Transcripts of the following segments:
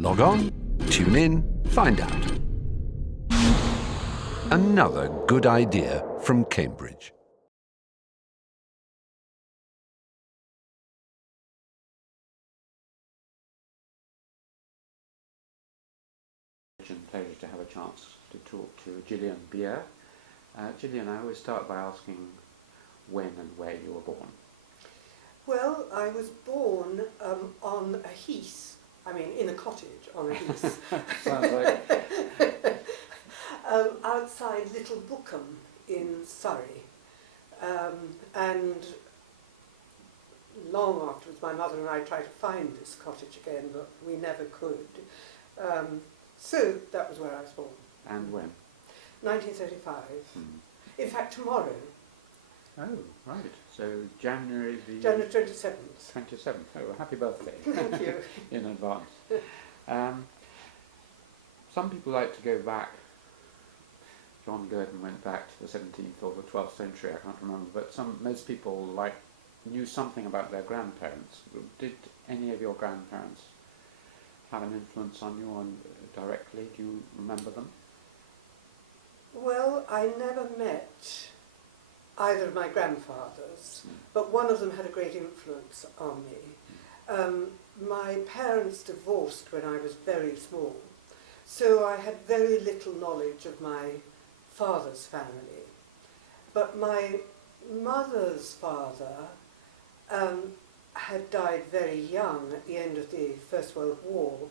Log on, tune in, find out. Another good idea from Cambridge. Pleasure to have a chance to talk to Gillian Beer. Gillian, I always start by asking when and where you were born. Well, I was born on a heath, in a cottage on a heath. Sounds like... outside Little Bookham in Surrey. And long afterwards my mother and I tried to find this cottage again, but we never could. So that was where I was born. And when? 1935. In fact, tomorrow. Oh, right. So January the... January 27th. 27th. Oh, happy birthday. Thank you. In advance. Some people like to go back. John Gurdon went back to the 17th or the 12th century, I can't remember, but most people knew something about their grandparents. Did any of your grandparents have an influence on you directly? Do you remember them? Well, I never met either of my grandfathers, but one of them had a great influence on me. My parents divorced when I was very small, so I had very little knowledge of my father's family. But my mother's father had died very young at the end of the First World War,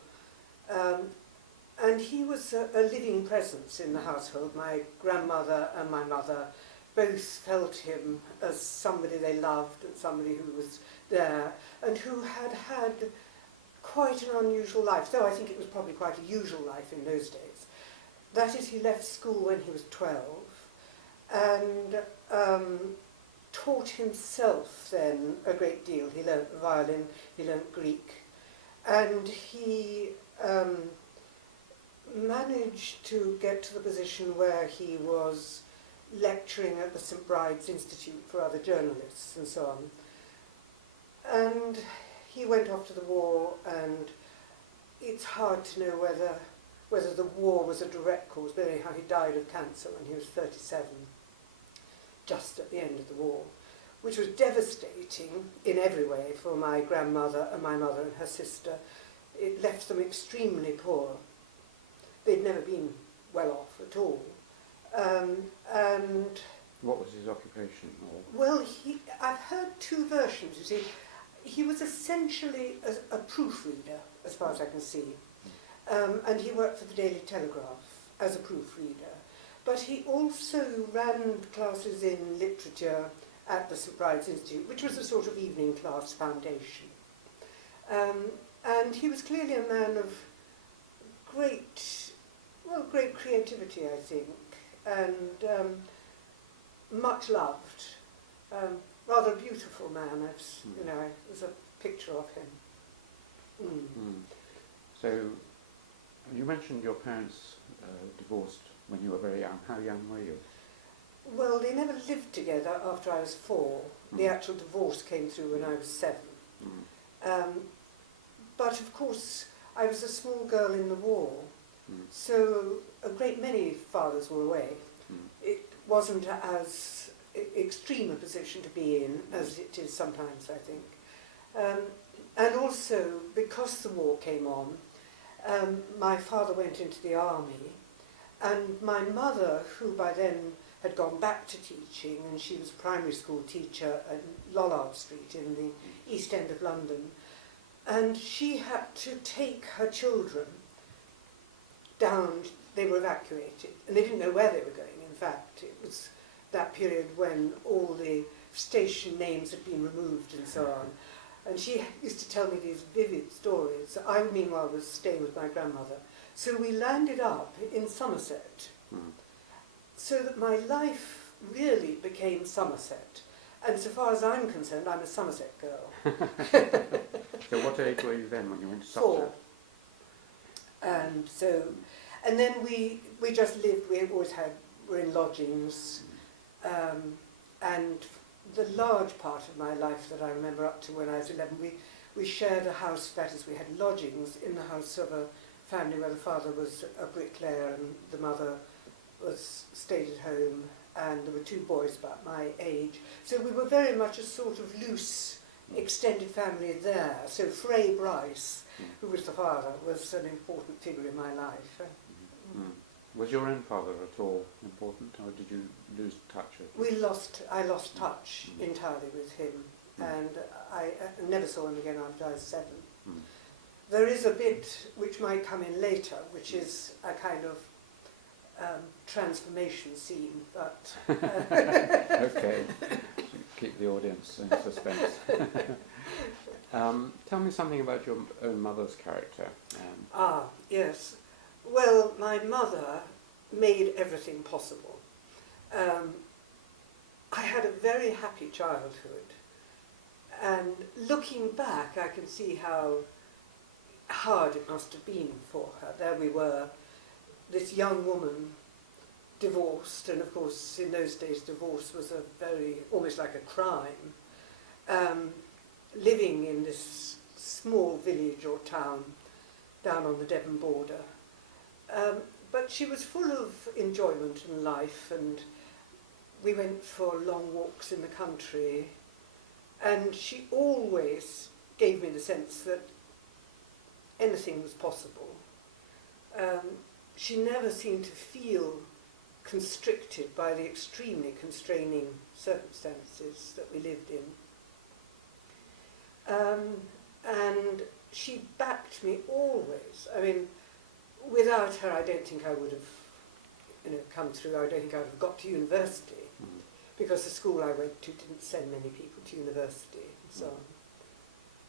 and he was a living presence in the household. My grandmother and my mother both felt him as somebody they loved and somebody who was there and who had had quite an unusual life, though I think it was probably quite a usual life in those days. That is, he left school when he was 12 and taught himself then a great deal. He learnt the violin, he learnt Greek, and he managed to get to the position where he was lecturing at the St. Bride's Institute for other journalists and so on. And he went off to the war, and it's hard to know whether the war was a direct cause, but anyhow he died of cancer when he was 37, just at the end of the war, which was devastating in every way for my grandmother and my mother and her sister. It left them extremely poor. They'd never been well off at all. And what was his occupation? well, I've heard two versions, you see. He was essentially a proofreader, as far as I can see. And he worked for the Daily Telegraph as a proofreader. But he also ran classes in literature at the St. Bride's Institute, which was a sort of evening class foundation. And he was clearly a man of great creativity, I think, and much loved. Rather a beautiful man. There's a picture of him. So, you mentioned your parents divorced when you were very young. How young were you? Well, they never lived together after I was 4. The actual divorce came through when I was 7. But of course, I was a small girl in the war, so a great many fathers were away. It wasn't as extreme a position to be in as it is sometimes, I think. And also, because the war came on, my father went into the army, and my mother, who by then had gone back to teaching, and she was a primary school teacher at Lollard Street in the East End of London, and she had to take her children down. They were evacuated, and they didn't know where they were going. In fact, it was that period when all the station names had been removed and so on. And she used to tell me these vivid stories. I, meanwhile, was staying with my grandmother. So we landed up in Somerset, so that my life really became Somerset. And so far as I'm concerned, I'm a Somerset girl. So what age were you then when you went to Somerset? 4. And then we just lived, were in lodgings, and the large part of my life that I remember up to when I was 11, we shared a house, that is, we had lodgings in the house of a family where the father was a bricklayer and the mother stayed at home, and there were two boys about my age. So we were very much a sort of loose, extended family there. So Frey Bryce, who was the father, was an important figure in my life. Was your own father at all important, or did you lose touch with him? I lost touch entirely with him, and I never saw him again after I was 7. There is a bit which might come in later, which is a kind of transformation scene, but... Okay, keep the audience in suspense. Tell me something about your own mother's character. Yes. Well, my mother made everything possible. I had a very happy childhood, and looking back I can see how hard it must have been for her. There we were, this young woman, divorced, and of course in those days divorce was almost like a crime, living in this small village or town down on the Devon border. But she was full of enjoyment in life, and we went for long walks in the country, and she always gave me the sense that anything was possible. She never seemed to feel constricted by the extremely constraining circumstances that we lived in. And she backed me always. I mean, without her, I don't think I would have come through. I don't think I would have got to university, because the school I went to didn't send many people to university and so on.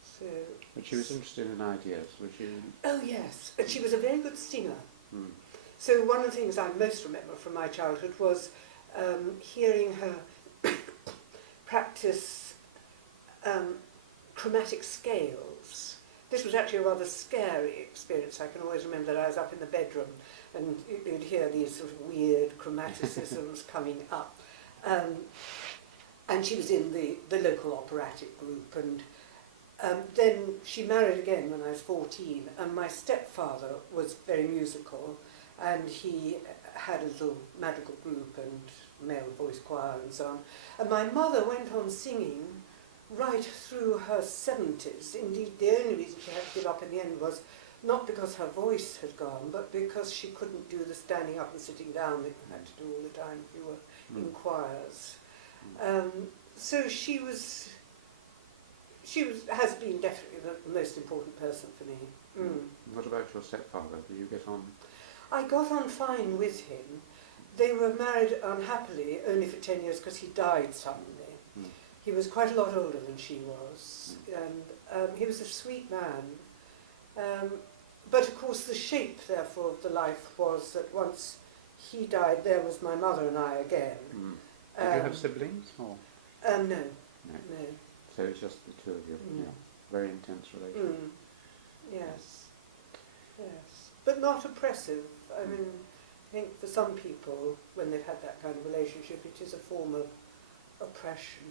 So, but she was interested in ideas, was she? Oh yes, and she was a very good singer. So one of the things I most remember from my childhood was hearing her practice chromatic scales. This was actually a rather scary experience. I can always remember that I was up in the bedroom and you'd hear these sort of weird chromaticisms coming up. And she was in the local operatic group, and then she married again when I was 14, and my stepfather was very musical, and he had a little madrigal group and male voice choir and so on. And my mother went on singing right through her 70s. Indeed, the only reason she had to give up in the end was not because her voice had gone, but because she couldn't do the standing up and sitting down that you had to do all the time if you were in choirs. So she has been definitely the most important person for me. What about your stepfather? Did you get on? I got on fine with him. They were married unhappily only for 10 years because he died suddenly. He was quite a lot older than she was, and he was a sweet man. But of course the shape, therefore, of the life was that once he died, there was my mother and I again. Did you have siblings? Or? No. So it's just the two of you. Yeah. Very intense relationship. Yes. But not oppressive. I mean, I think for some people, when they've had that kind of relationship, it is a form of oppression.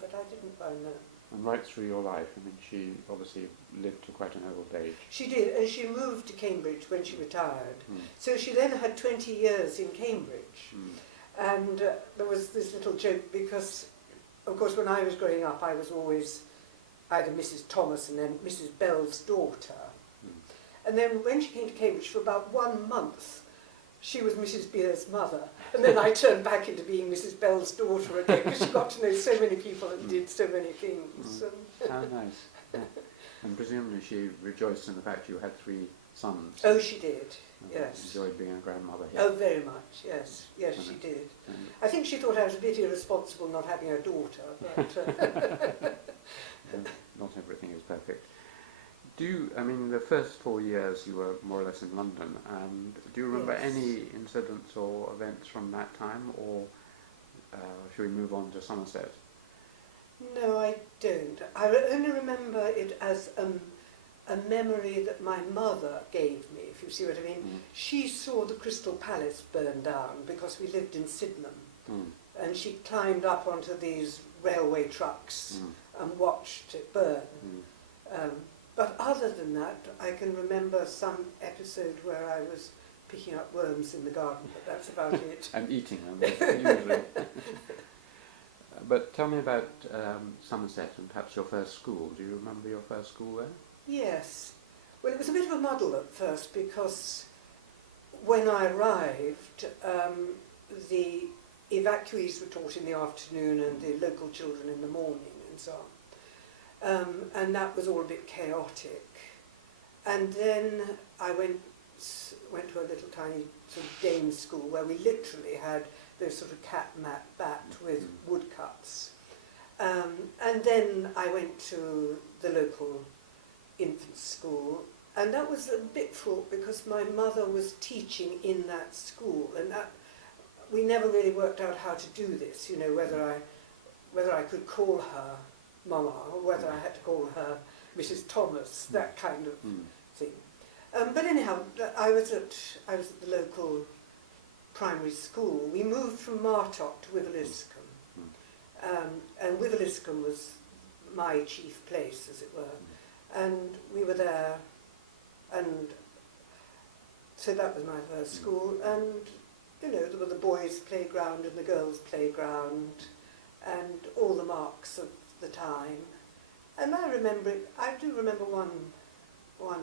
But I didn't find that. And right through your life, I mean, she obviously lived to quite an old age. She did, and she moved to Cambridge when she retired. So she then had 20 years in Cambridge. And there was this little joke because, of course, when I was growing up, I was always either Mrs. Thomas and then Mrs. Bell's daughter. And then when she came to Cambridge for about 1 month, she was Mrs. Beer's mother. And then I turned back into being Mrs. Bell's daughter again because she got to know so many people and did so many things. How nice. Yeah. And presumably she rejoiced in the fact you had 3 sons. Oh, she did, yes. Enjoyed being a grandmother here. Oh, very much, yes. Yes, she did. I think she thought I was a bit irresponsible not having a daughter. But, not everything is perfect. I mean, the first 4 years you were more or less in London, and do you remember any incidents or events from that time, or should we move on to Somerset? No, I don't. I only remember it as a memory that my mother gave me, if you see what I mean. She saw the Crystal Palace burn down because we lived in Sydenham, and she climbed up onto these railway trucks and watched it burn. But other than that, I can remember some episode where I was picking up worms in the garden, but that's about it. And eating them, usually. But tell me about Somerset and perhaps your first school. Do you remember your first school there? Yes. Well, it was a bit of a muddle at first because when I arrived, the evacuees were taught in the afternoon and the local children in the morning and so on. And that was all a bit chaotic. And then I went to a little tiny sort of Dane school where we literally had those sort of cat mat bat with woodcuts. And then I went to the local infant school, and that was a bit fraught because my mother was teaching in that school, and that we never really worked out how to do this, you know, whether I could call her Mama or whether I had to call her Mrs. Thomas, that kind of thing. But anyhow, I was at the local primary school. We moved from Martock to Wiveliscombe, and Wiveliscombe was my chief place, as it were, and we were there, and so that was my first school. And you know, there were the boys' playground and the girls' playground, and all the marks of the time. And I do remember one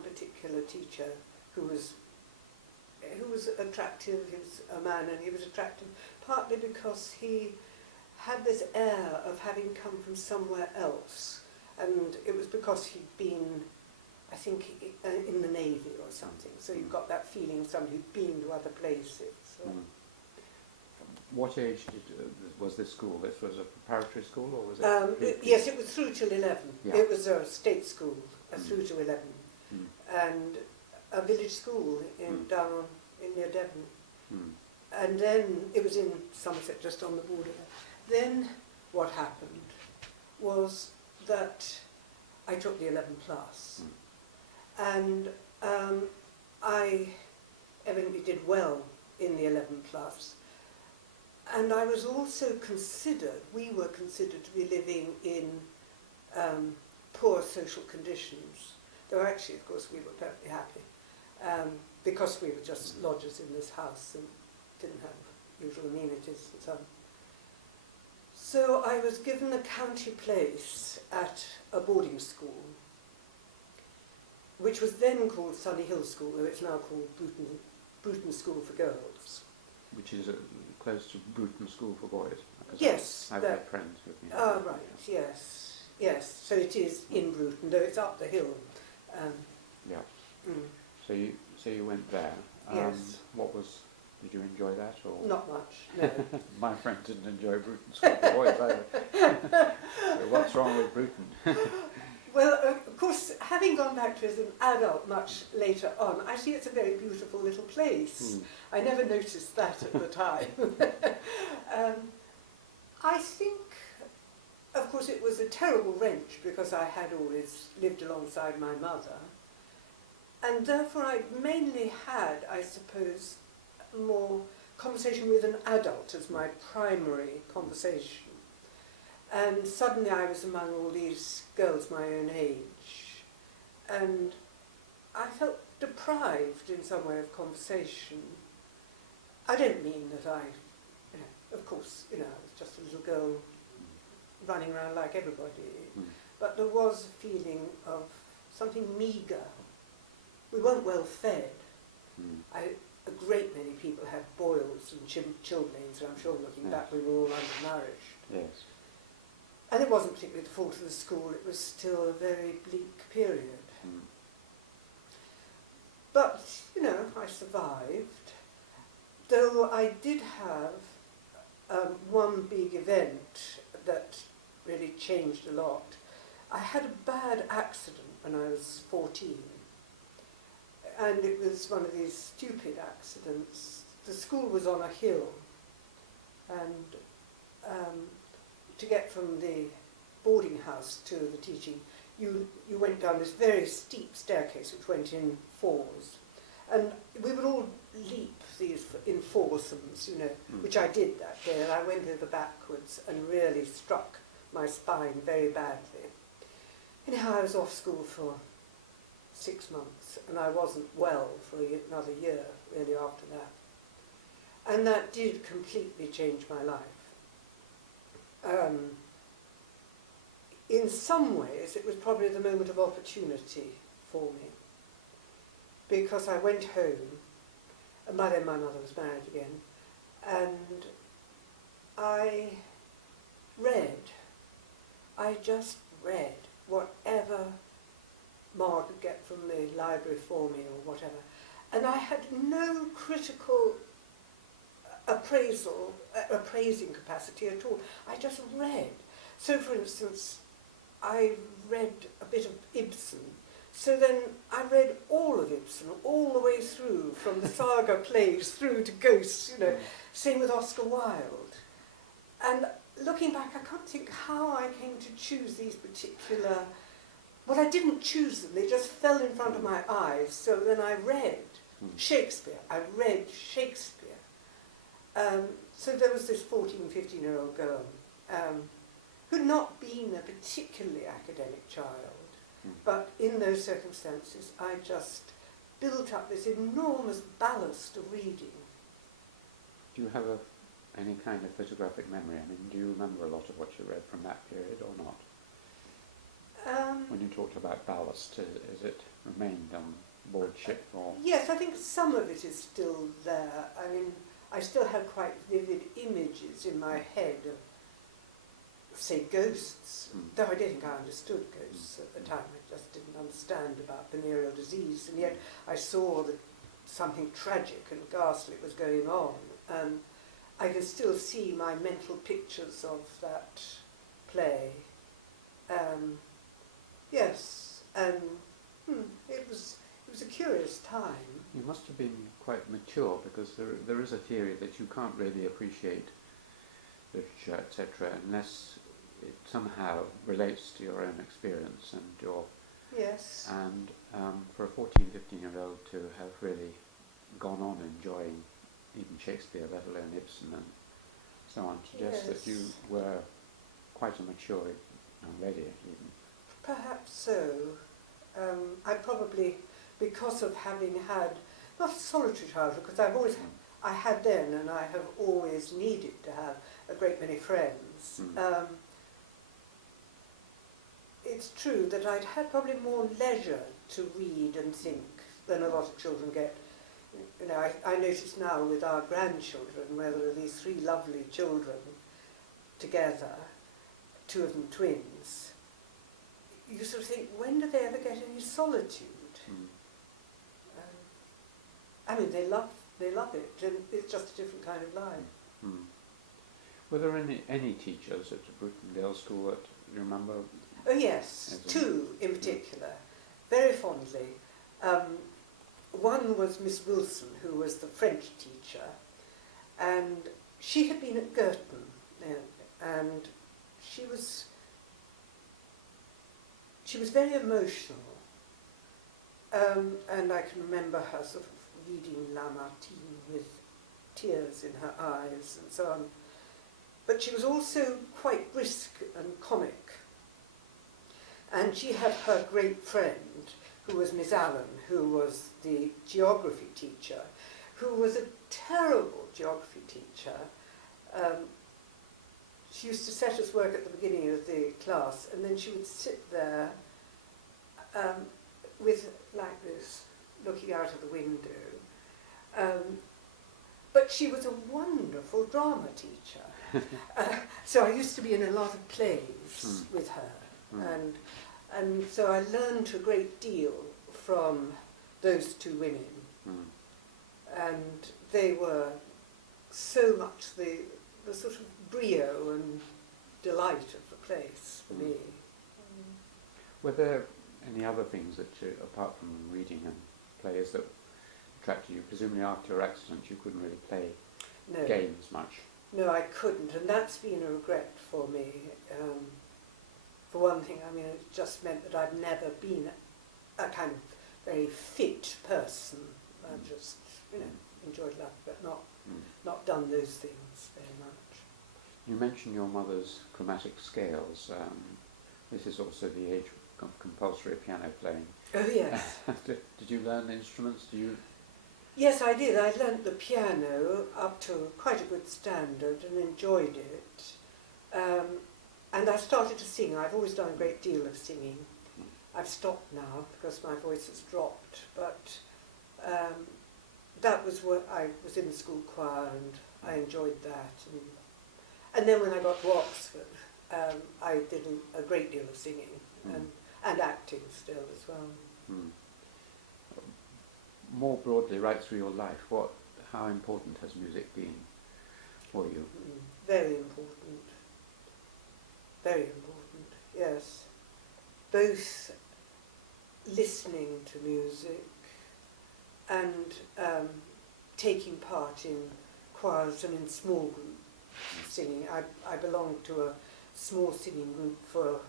particular teacher who was attractive. He was a man, and he was attractive partly because he had this air of having come from somewhere else, and it was because he'd been, I think, in the Navy or something, so you got that feeling of somebody who'd been to other places. So. What age was this school? This was a preparatory school, or was it? Yes, it was through till 11. Yeah. It was a state school, through to 11, and a village school down near Devon. And then it was in Somerset, just on the border. Then what happened was that I took the 11 plus, and I evidently did well in the 11 plus. And I was also we were considered to be living in poor social conditions, though actually, of course, we were perfectly happy, because we were just lodgers in this house and didn't have usual amenities and so on. So I was given a county place at a boarding school, which was then called Sunny Hill School, though it's now called Bruton School for Girls. Which is close to Bruton School for Boys. Yes. I've had friends with me. Oh, right, yes. Yes, so it is in Bruton, though it's up the hill. Yeah. So you went there. Yes. Did you enjoy that? Or? Not much, no. My friend didn't enjoy Bruton School for Boys either. So what's wrong with Bruton? Well, of course, having gone back to it as an adult much later on, I see it's a very beautiful little place. I never noticed that at the time. I think, of course, it was a terrible wrench because I had always lived alongside my mother, and therefore I mainly had, I suppose, more conversation with an adult as my primary conversation. And suddenly I was among all these girls my own age, and I felt deprived in some way of conversation. I don't mean that of course, I was just a little girl running around like everybody, but there was a feeling of something meagre. We weren't well fed. A great many people had boils and chilblains, and I'm sure looking back we were all undernourished. Yes. And it wasn't particularly the fault of the school, it was still a very bleak period. But, I survived, though I did have one big event that really changed a lot. I had a bad accident when I was 14, and it was one of these stupid accidents. The school was on a hill, and to get from the boarding house to the teaching, you went down this very steep staircase which went in fours. And we would all leap these in foursomes, which I did that day, and I went over backwards and really struck my spine very badly. Anyhow, I was off school for 6 months, and I wasn't well for another year, really, after that. And that did completely change my life. In some ways, it was probably the moment of opportunity for me, because I went home, and by then my mother was married again, and I just read whatever Ma could get from the library for me or whatever. And I had no critical appraising capacity at all. I just read. So, for instance, I read a bit of Ibsen. So then I read all of Ibsen, all the way through, from the saga plays through to Ghosts, you know. Same with Oscar Wilde. And looking back, I can't think how I came to choose these particular... Well, I didn't choose them, they just fell in front of my eyes. So then I read Shakespeare. I read Shakespeare. So there was this 14, 15-year-old girl who'd not been a particularly academic child, but in those circumstances I just built up this enormous ballast of reading. Do you have any kind of photographic memory? I mean, do you remember a lot of what you read from that period or not? When you talked about ballast, is it remained on board ship or...? Yes, I think some of it is still there. I mean, I still have quite vivid images in my head of, say, ghosts, though I didn't think I understood ghosts at the time. I just didn't understand about venereal disease, and yet I saw that something tragic and ghastly was going on, and I can still see my mental pictures of that play. Yes, and it was a curious time. You must have been quite mature, because there is a theory that you can't really appreciate literature, etc., unless it somehow relates to your own experience and your... Yes. And for a 14, 15-year-old to have really gone on enjoying even Shakespeare, let alone Ibsen and so on, suggests that you were quite a mature young lady even. Perhaps so. I probably, because of having had, not a solitary childhood, because I had then, and I have always needed to have a great many friends. It's true that I'd had probably more leisure to read and think than a lot of children get. You know, I notice now with our grandchildren, where there are these 3 lovely children together, 2 of them twins, you sort of think, when do they ever get any solitude? I mean, they love it, and it's just a different kind of life. Were there any teachers at Brutondale School that you remember? Oh yes, 2 in particular, very fondly. One was Miss Wilson, who was the French teacher, and she had been at Girton, and she was very emotional, and I can remember her sort of reading Lamartine with tears in her eyes and so on. But she was also quite brisk and comic. And she had her great friend, who was Miss Allen, who was the geography teacher, who was a terrible geography teacher. She used to set us work at the beginning of the class, and then she would sit there with, like this, looking out of the window. But she was a wonderful drama teacher. So I used to be in a lot of plays with her, and so I learned a great deal from those 2 women. And they were so much the sort of brio and delight of the place for me. Were there any other things that you, apart from reading and plays, that attracted you? Presumably after your accident you couldn't really play games much. No, I couldn't, and that's been a regret for me. For one thing, I mean, it just meant that I'd never been a kind of very fit person. I just, enjoyed life, but not done those things very much. You mentioned your mother's chromatic scales. This is also the age of compulsory piano playing. Oh yes. Did you learn the instruments? Yes, I did. I learnt the piano up to quite a good standard and enjoyed it. And I started to sing. I've always done a great deal of singing. I've stopped now because my voice has dropped, but that was what I was in the school choir and I enjoyed that. And then when I got to Oxford, I did a great deal of singing and acting still as well. Mm. More broadly, right through your life, how important has music been for you? Very important. Very important, yes. Both listening to music and taking part in choirs and in small group singing. I belonged to a small singing group for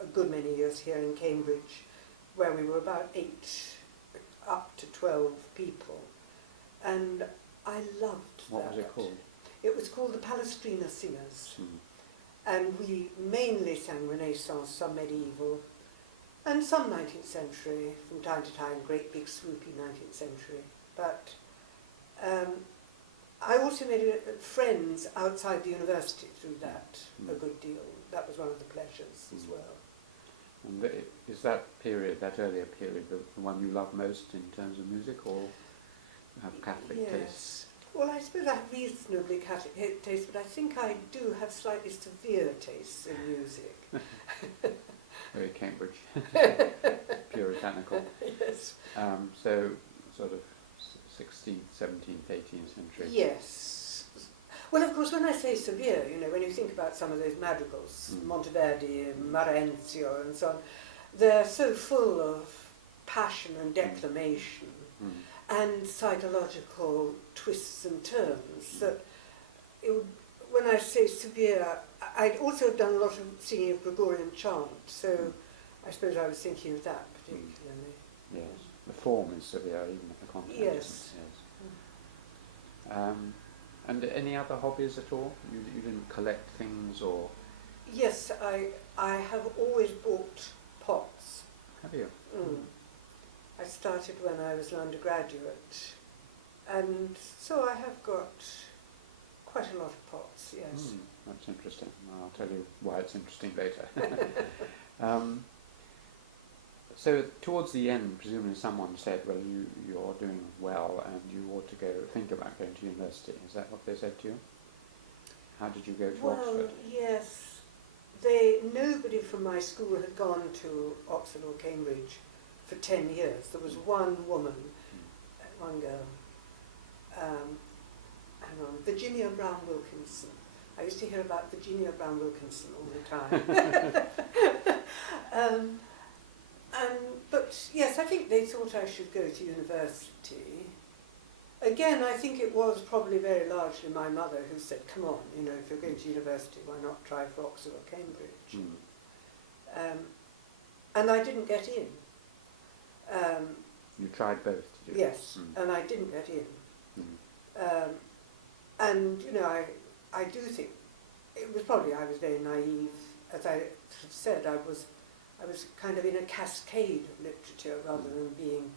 a good many years here in Cambridge, where we were about 8 up to 12 people, and I loved that. What was it called? It was called the Palestrina Singers, Mm. and we mainly sang Renaissance, some medieval, and some 19th century, from time to time, great big swoopy 19th century. But I also made friends outside the university through that a good deal. That was one of the pleasures as well. And is that period, that earlier period, the one you love most in terms of music, or have Catholic Yes. tastes? Well, I suppose I have reasonably Catholic taste, but I think I do have slightly severe tastes in music. Very Cambridge, puritanical. Yes. So sort of 16th, 17th, 18th century. Yes. Well, of course, when I say severe, you know, when you think about some of those madrigals, Monteverdi, Marenzio and so on, they're so full of passion and declamation and psychological twists and turns that it would, when I say severe, I'd also done a lot of singing of Gregorian chant, so I suppose I was thinking of that particularly. Yes, the form is severe, even if the content Yes. isn't. Yes. And any other hobbies at all? You didn't collect things, or? Yes, I have always bought pots. Have you? I started when I was an undergraduate, and so I have got quite a lot of pots, yes. That's interesting. I'll tell you why it's interesting later. So towards the end, presumably someone said, well, you're doing well and you ought to think about going to university. Is that what they said to you? How did you go to Oxford? Well, yes. Nobody from my school had gone to Oxford or Cambridge for 10 years. There was one woman, one girl, Virginia Brown Wilkinson. I used to hear about Virginia Brown Wilkinson all the time. But yes, I think they thought I should go to university. Again, I think it was probably very largely my mother who said, come on, you know, if you're going to university, why not try for Oxford or Cambridge? And I didn't get in. You tried both, did you? Yes, and I didn't get in. And, you know, I do think it was probably I was very naive. As I said, I was kind of in a cascade of literature rather than being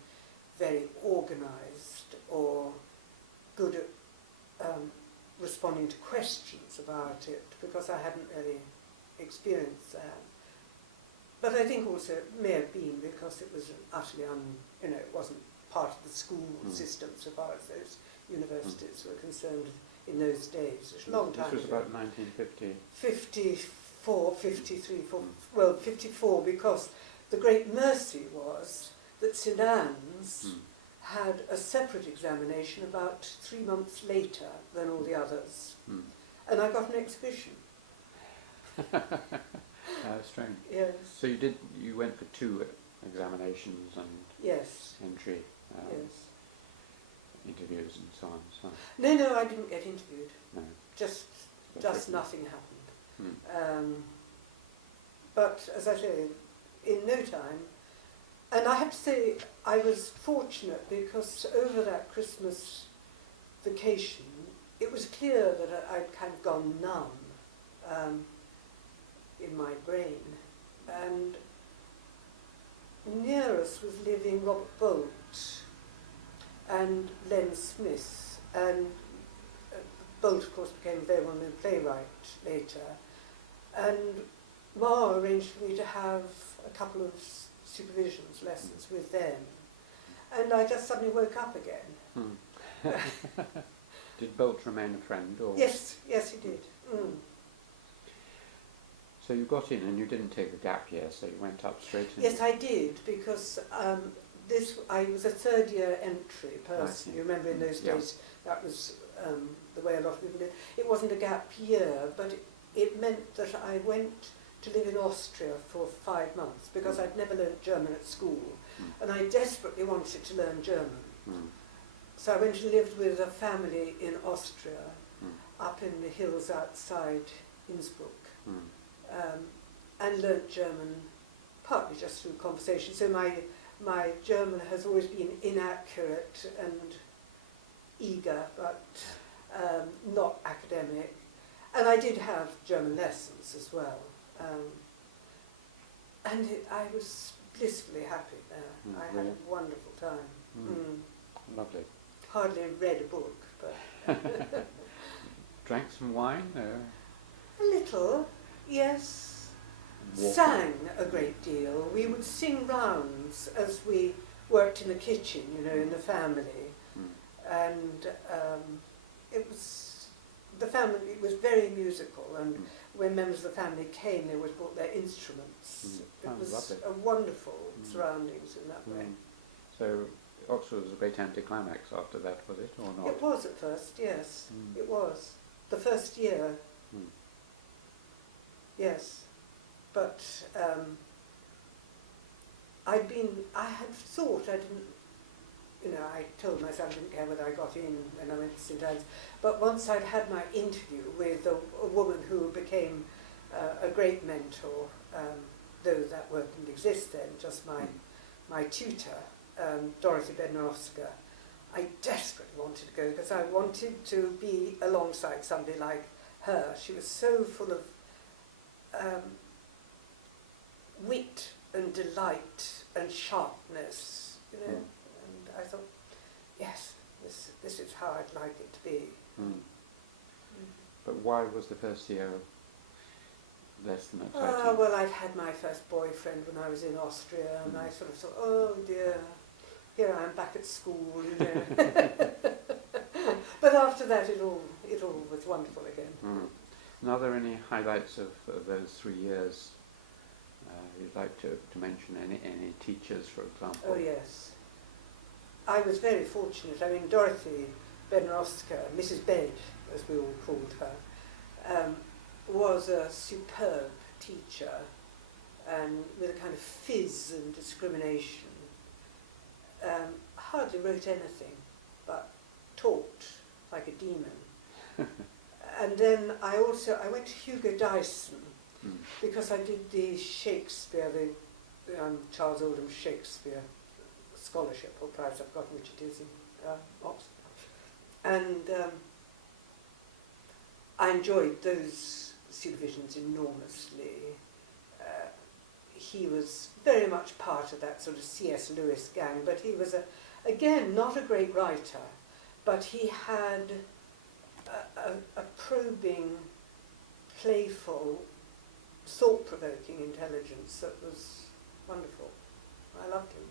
very organised or good at responding to questions about it, because I hadn't really experienced that. But I think also it may have been because it was utterly it wasn't part of the school system so far as those universities were concerned in those days. It was a long time ago. This was about 1950. 54, 53, 54, because the great mercy was that St Anne's had a separate examination about 3 months later than all the others. And I got an exhibition. Strange. Yes. So you went for 2 examinations and Yes. entry Yes. interviews and so on. So. No, I didn't get interviewed. No. Just written. nothing happened. But as I say, in no time, and I have to say I was fortunate because over that Christmas vacation, it was clear that I'd kind of gone numb in my brain. And near us was living Robert Bolt and Len Smith, and Bolt, of course, became a very well-known playwright later. And Ma arranged for me to have a couple of supervisions lessons with them. And I just suddenly woke up again. Did Bolt remain a friend? Or? Yes, yes, he did. So you got in and you didn't take a gap year, so you went up straight in? Yes, I did, because I was a third year entry person. You remember in those days that was the way a lot of people did. It wasn't a gap year, but it meant that I went to live in Austria for 5 months, because I'd never learnt German at school, and I desperately wanted to learn German. So I went and lived with a family in Austria, up in the hills outside Innsbruck, and learnt German partly just through conversation. So my German has always been inaccurate and eager, but not academic. And I did have German lessons as well. And I was blissfully happy there. I had a wonderful time. Lovely. Hardly read a book, but... Drank some wine? A little, yes. Walking. Sang a great deal. We would sing rounds as we worked in the kitchen, you know, in the family. And it was, the family, it was very musical, and when members of the family came, they always brought their instruments. It was lovely. a wonderful surroundings in that way. So Oxford was a great anticlimax after that, was it, or not? It was at first, yes. It was. The first year, yes. But I had thought I didn't, you know, I told myself I didn't care whether I got in when I went to St Anne's. But once I'd had my interview with a woman who became a great mentor, though that word didn't exist then, just my tutor, Dorothy Bednarowska, I desperately wanted to go because I wanted to be alongside somebody like her. She was so full of wit and delight and sharpness, you know. And I thought, yes, this is how I'd like it to be. But why was the first year less than exciting? Well, I'd had my first boyfriend when I was in Austria, and I sort of thought, oh dear, here I am back at school, you know. But after that, it all was wonderful again. And are there any highlights of those 3 years you'd like to mention? Any teachers, for example? Oh yes. I was very fortunate. I mean, Dorothy Bednarowska, Mrs. Bed, as we all called her, was a superb teacher, and with a kind of fizz and discrimination. Hardly wrote anything, but talked like a demon. And then I went to Hugo Dyson, because I did the Shakespeare, the Charles Oldham Shakespeare Scholarship or Prize, I've forgotten which it is in Oxford. And I enjoyed those supervisions enormously. He was very much part of that sort of C.S. Lewis gang, but he was, again, not a great writer, but he had a probing, playful, thought-provoking intelligence that was wonderful. I loved him.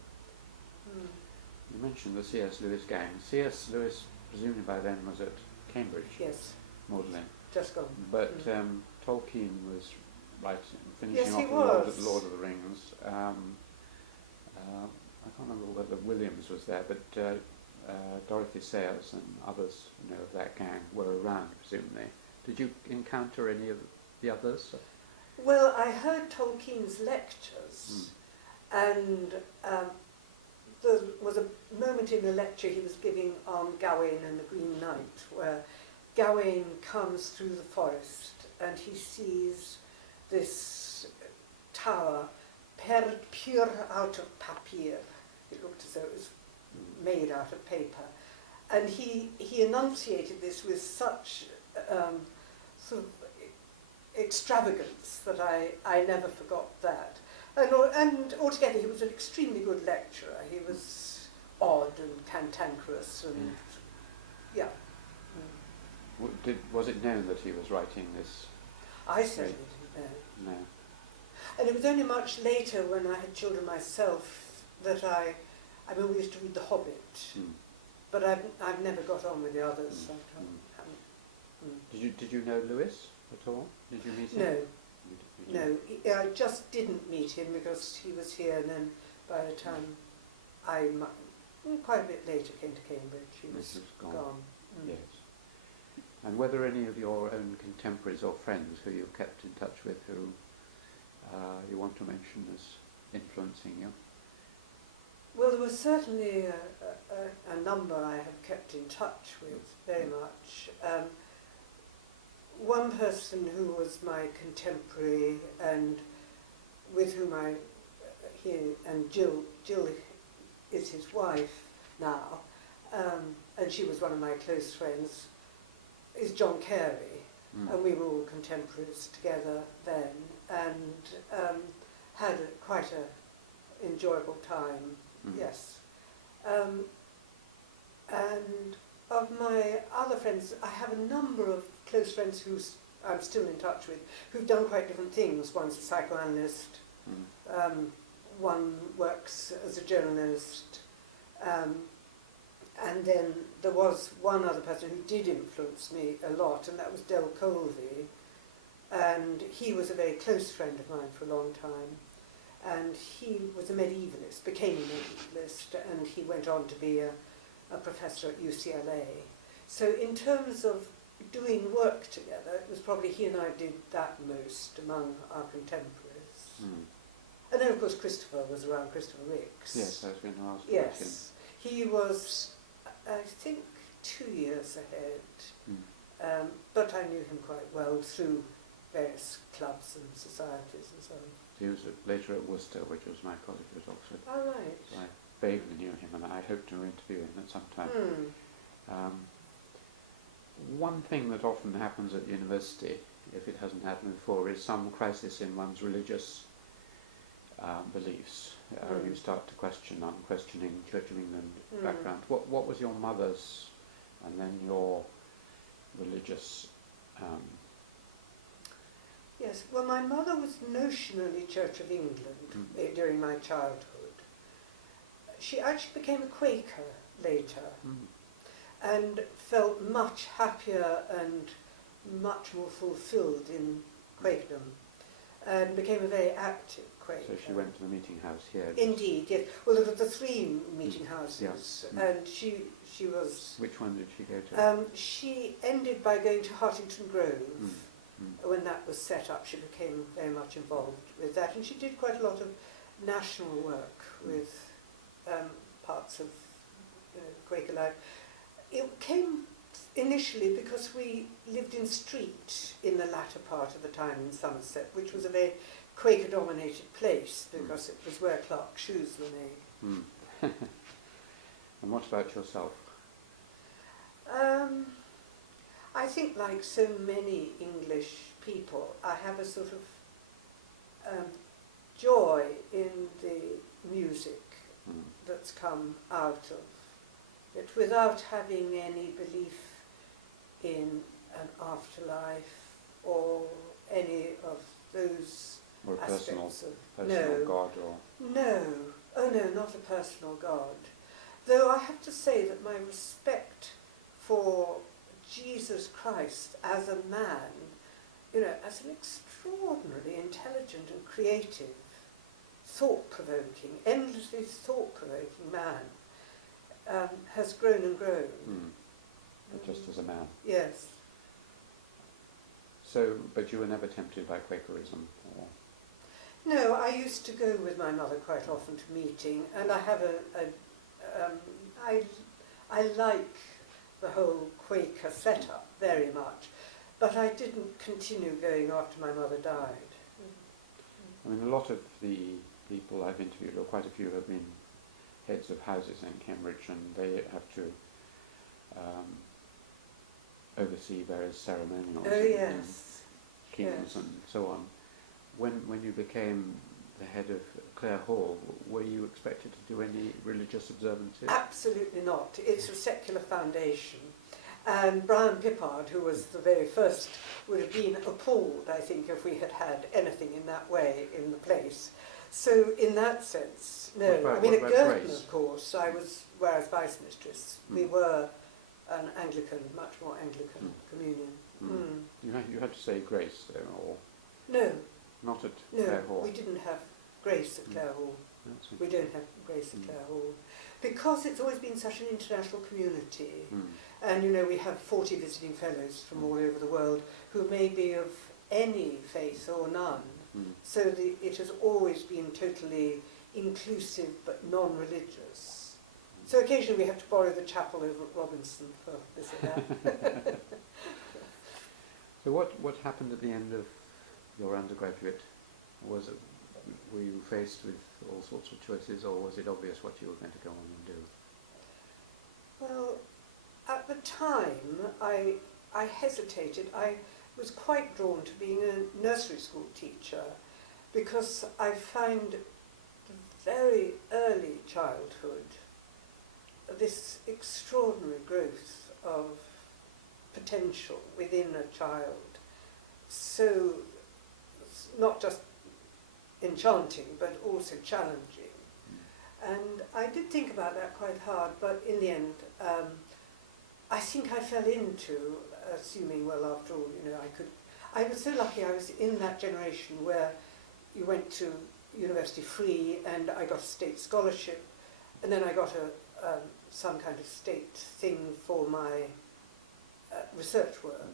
You mentioned the C.S. Lewis gang. C.S. Lewis, presumably by then, was at Cambridge. Yes. Modelling. Just gone. But Tolkien was finishing Yes, off he the was. Lord of the Rings. I can't remember whether Williams was there, but Dorothy Sayers and others, you know, of that gang were around, presumably. Did you encounter any of the others? Well, I heard Tolkien's lectures, and there was a moment in the lecture he was giving on Gawain and the Green Knight, where Gawain comes through the forest and he sees this tower pure out of papier. It looked as though it was made out of paper. And he enunciated this with such sort of extravagance that I never forgot that. And altogether he was an extremely good lecturer. He was odd and cantankerous and, yeah. Was it known that he was writing this? I certainly didn't know. No. And it was only much later when I had children myself that I mean, we used to read The Hobbit, but I've never got on with the others. Did you know Lewis at all? Did you meet him? No. You No, I just didn't meet him because he was here, and then by the time quite a bit later came to Cambridge, he was gone. Yes. And were there any of your own contemporaries or friends who you kept in touch with who you want to mention as influencing you? Well, there was certainly a number I have kept in touch with very much. One person who was my contemporary and with whom Jill is his wife now, and she was one of my close friends, is John Carey, and we were all contemporaries together then, and had quite a enjoyable time. Yes. And of my other friends, I have a number of close friends who I'm still in touch with, who've done quite different things. One's a psychoanalyst, one works as a journalist, and then there was one other person who did influence me a lot, and that was Del Colvey, and he was a very close friend of mine for a long time. And he was a medievalist, became a medievalist, and he went on to be a professor at UCLA. So in terms of doing work together, it was probably he and I did that most among our contemporaries. And then of course Christopher was around, Christopher Ricks. Yes, I was going to ask yes, he was, I think, 2 years ahead, but I knew him quite well through various clubs and societies and so on. He was later at Worcester, which was my college at Oxford. Oh, right. So I vaguely knew him, and I hope to interview him at some time. One thing that often happens at university, if it hasn't happened before, is some crisis in one's religious beliefs. You start to question unquestioning Church of England background. What was your mother's and then your religious... Yes, well, my mother was notionally Church of England during my childhood. She actually became a Quaker later and felt much happier and much more fulfilled in Quakerdom and became a very active Quaker. So she went to the meeting house here? Indeed, yes. Well, there were the 3 meeting houses, and she was... Which one did she go to? She ended by going to Hartington Grove. When that was set up, she became very much involved with that, and she did quite a lot of national work with parts of Quaker life. It came initially because we lived in Street in the latter part of the time in Somerset, which was a very Quaker-dominated place because it was where Clark's shoes were made. And what about yourself? I think, like so many English people, I have a sort of joy in the music that's come out of it without having any belief in an afterlife or any of those or a aspects personal God? Or No, oh no, not a personal God. Though I have to say that my respect for Jesus Christ as a man, as an extraordinarily intelligent and creative, thought-provoking, endlessly thought-provoking man, has grown and grown. But just as a man? Yes. So, but you were never tempted by Quakerism? Or? No, I used to go with my mother quite often to meeting, and I have I like the whole Quaker setup very much, but I didn't continue going after my mother died. I mean, a lot of the people I've interviewed, or quite a few, have been heads of houses in Cambridge, and they have to oversee various ceremonials. Oh, yes. kings Yes. and so on. When you became the head of Clare Hall, were you expected to do any religious observances? Absolutely not. It's a secular foundation. And Brian Pippard, who was the very first, would have been appalled, I think, if we had had anything in that way in the place. So in that sense, no. What I mean, at about Girton, Grace? of course, I was, where I was vice mistress, we were an Anglican, much more Anglican communion. You had to say grace, though, or No, not at no, Clare Hall? we didn't have grace at Clare Hall. That's it. We don't have grace at Clare Hall. Because it's always been such an international community. And, you know, we have 40 visiting fellows from all over the world who may be of any faith or none. So it has always been totally inclusive but non-religious. So occasionally we have to borrow the chapel over at Robinson for this and that. So what happened at the end of your undergraduate? Were you faced with all sorts of choices, or was it obvious what you were going to go on and do? Well, at the time, I hesitated. I was quite drawn to being a nursery school teacher because I find very early childhood this extraordinary growth of potential within a child. So, it's not just enchanting, but also challenging. And I did think about that quite hard, but in the end, I think I fell into assuming, well, after all, you know, I was so lucky I was in that generation where you went to university free and I got a state scholarship, and then I got some kind of state thing for my research work.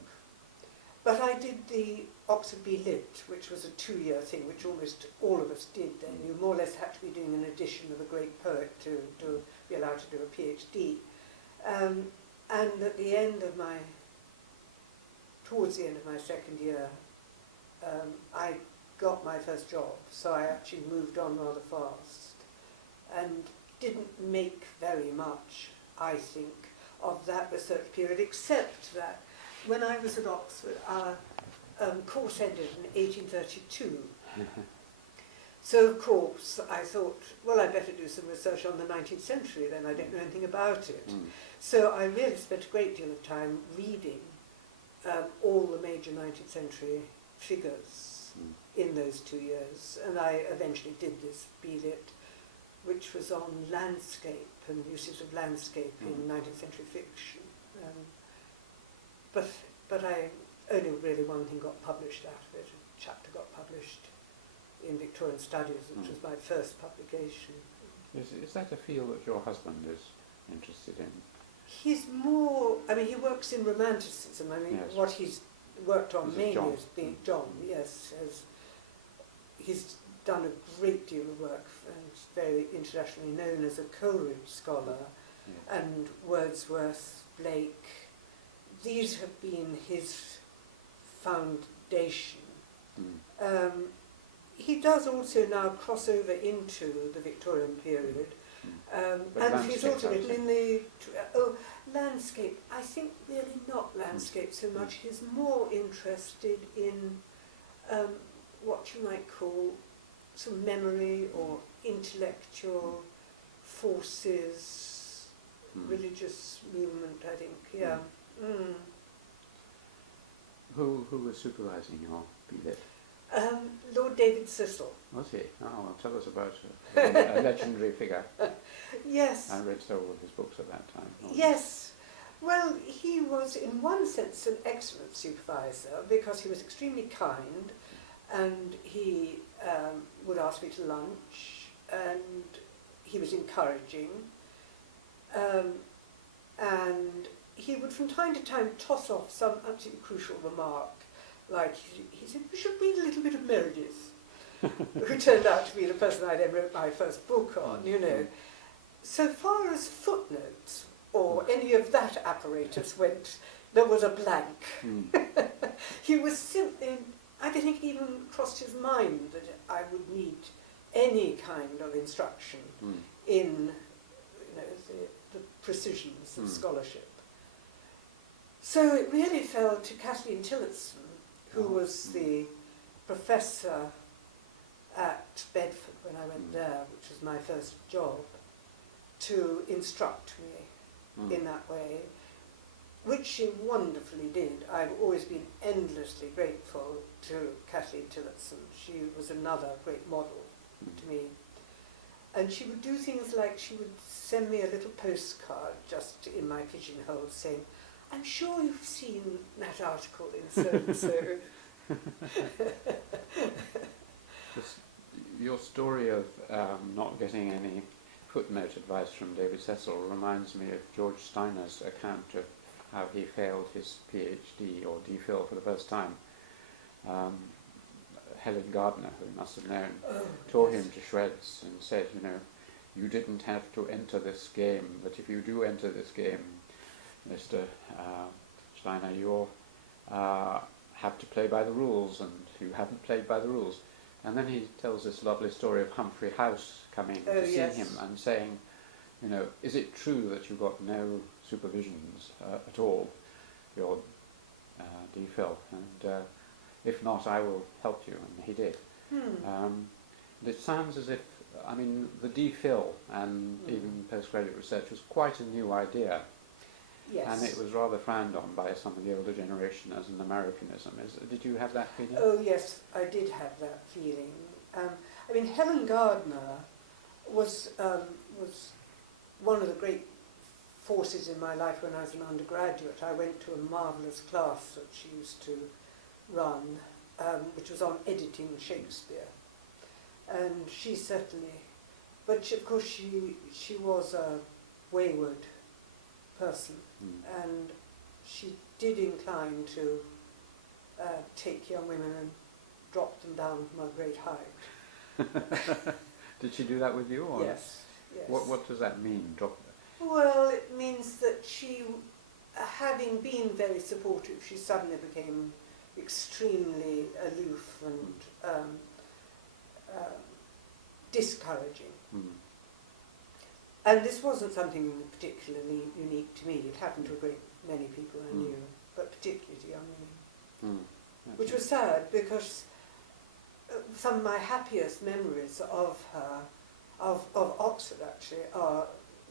But I did the Oxford B Lit, which was a 2-year thing, which almost all of us did then. You more or less had to be doing an edition of a great poet to be allowed to do a PhD. And at the end of towards the end of my second year, I got my first job, so I actually moved on rather fast and didn't make very much, I think, of that research period, except that when I was at Oxford, our course ended in 1832. So, of course, I thought, well, I'd better do some research on the 19th century then. I don't know anything about it. So I really spent a great deal of time reading all the major 19th century figures in those 2 years. And I eventually did this B.Lit, which was on landscape and uses of landscape in 19th century fiction. But I only really one thing got published out of it. A chapter got published in Victorian Studies, which was my first publication. Is that a field that your husband is interested in? He's more, I mean, he works in Romanticism. I mean, Yes. what he's worked on Is it mainly John? has been John, yes. He's done a great deal of work and is very internationally known as a Coleridge scholar, and Wordsworth, Blake. These have been his foundation. He does also now cross over into the Victorian period, and he's also written in the landscape. I think really not landscape so much. He's more interested in what you might call some memory or intellectual forces, religious movement, I think. Yeah. Who was supervising your B.Lit? Lord David Cecil. Was he? Oh, tell us about a legendary figure. Yes. I read several of his books at that time. Yes. Well, he was in one sense an excellent supervisor because he was extremely kind, and he would ask me to lunch, and he was encouraging, and he would from time to time toss off some absolutely crucial remark, like he said, we should read a little bit of Meredith, who turned out to be the person I then wrote my first book on, you know. So far as footnotes or any of that apparatus went, there was a blank. He was simply, I don't think it even crossed his mind that I would need any kind of instruction in the precisions of scholarship. So it really fell to Kathleen Tillotson, who was the professor at Bedford when I went there, which was my first job, to instruct me in that way, which she wonderfully did. I've always been endlessly grateful to Kathleen Tillotson. She was another great model to me. And she would do things like she would send me a little postcard just in my pigeonhole saying, "I'm sure you've seen that article in so-and-so." Your story of not getting any footnote advice from David Cecil reminds me of George Steiner's account of how he failed his PhD or DPhil for the first time. Helen Gardner, who he must have known, tore him to shreds and said, you know, you didn't have to enter this game, but if you do enter this game, Mr. Steiner, you have to play by the rules, and you haven't played by the rules. And then he tells this lovely story of Humphrey House coming to see him and saying, you know, is it true that you got no supervisions at all for your DPhil? And if not, I will help you. And he did. It sounds as if, I mean, the DPhil and even postgraduate research was quite a new idea. Yes. And it was rather frowned on by some of the older generation as an Americanism. Did you have that feeling? Oh yes, I did have that feeling. I mean, Helen Gardner was one of the great forces in my life when I was an undergraduate. I went to a marvellous class that she used to run, which was on editing Shakespeare. And she certainly, but she, of course she was a wayward person, and she did incline to take young women and drop them down from a great height. Did she do that with you? Or? Yes, yes. What does that mean, drop? Well, it means that she, having been very supportive, she suddenly became extremely aloof and discouraging. And this wasn't something particularly unique to me. It happened to a great many people I knew, but particularly to young women. Which was sad, because some of my happiest memories of her, of Oxford actually, are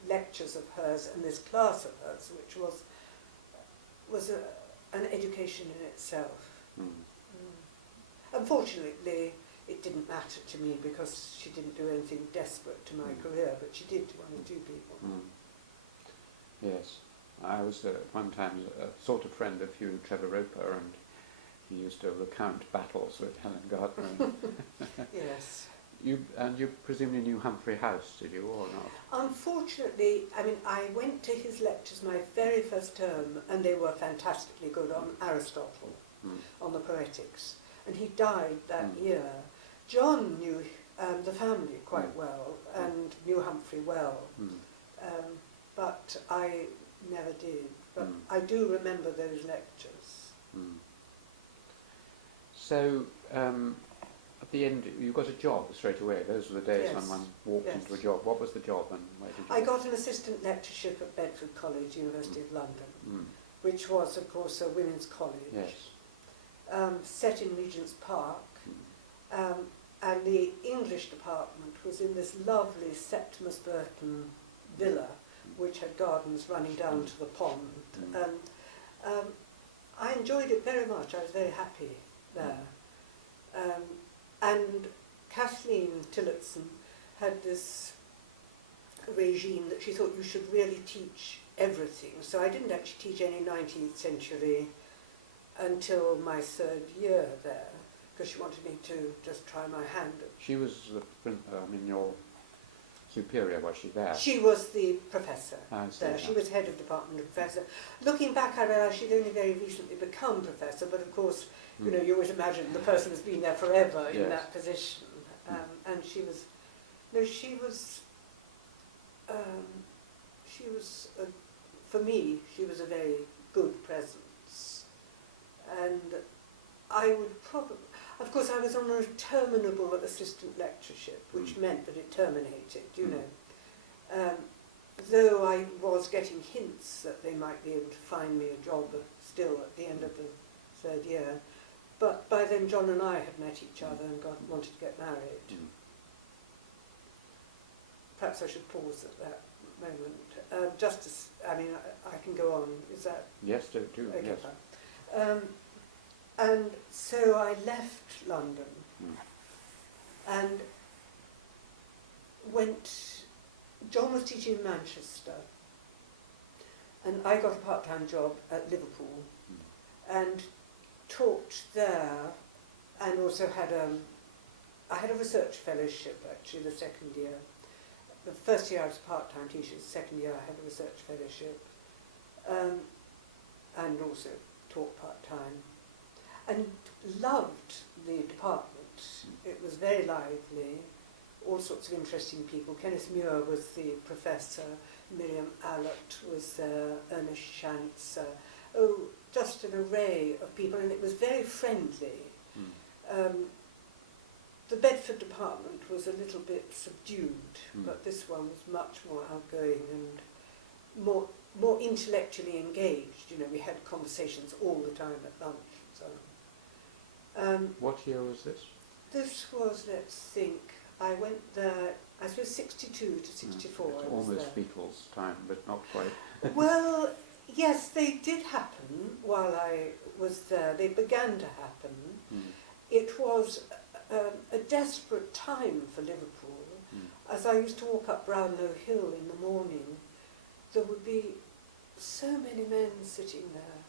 lectures of hers and this class of hers, which was an education in itself. Unfortunately, it didn't matter to me because she didn't do anything desperate to my career, but she did to one or two people. Yes, I was at one time a sort of friend of Hugh Trevor Roper, and he used to recount battles with Helen Gardner. Yes. You presumably knew Humphrey House, did you, or not? Unfortunately, I mean, I went to his lectures my very first term, and they were fantastically good on Aristotle, on the Poetics. And he died that year. John knew the family quite well and knew Humphrey well, but I never did. But I do remember those lectures. So, at the end, you got a job straight away. Those were the days when one walked into a job. What was the job, and where did you I got an assistant lectureship at Bedford College, University of London, which was, of course, a women's college. Yes. Set in Regent's Park, and the English department was in this lovely Septimus Burton villa, which had gardens running down to the pond. And I enjoyed it very much. I was very happy there. And Kathleen Tillotson had this regime that she thought you should really teach everything. So I didn't actually teach any 19th century until my third year there, because she wanted me to just try my hand at. She was your superior, was she there? She was the professor there. That. She was head of department and professor. Looking back, I realised she'd only very recently become professor, but of course, you know, you always imagine the person has been there forever in that position. And she was, for me, she was a very good presence. And I would probably, of course, I was on a terminable assistant lectureship, which meant that it terminated, you know. Though I was getting hints that they might be able to find me a job still at the end of the third year, But by then John and I had met each other and wanted to get married. Perhaps I should pause at that moment. Just to, I mean, I can go on. Is that? Yes, do. Okay, Yes. fine. And so I left London and John was teaching in Manchester and I got a part-time job at Liverpool and taught there, and also had I had a research fellowship actually the second year. The first year I was a part-time teacher, the second year I had a research fellowship, and also taught part-time, and loved the department. It was very lively, all sorts of interesting people. Kenneth Muir was the professor, Miriam Allott was there, Ernest Shantz, just an array of people, and it was very friendly. The Bedford department was a little bit subdued, but this one was much more outgoing and more intellectually engaged. You know, we had conversations all the time at lunch and so on. What year was this? This was, let's think, I went there, I suppose 62 to 64. It's I was almost there. Beatles' time, but not quite. Well, yes, they did happen while I was there. They began to happen. It was a desperate time for Liverpool. As I used to walk up Brownlow Hill in the morning, there would be so many men sitting there.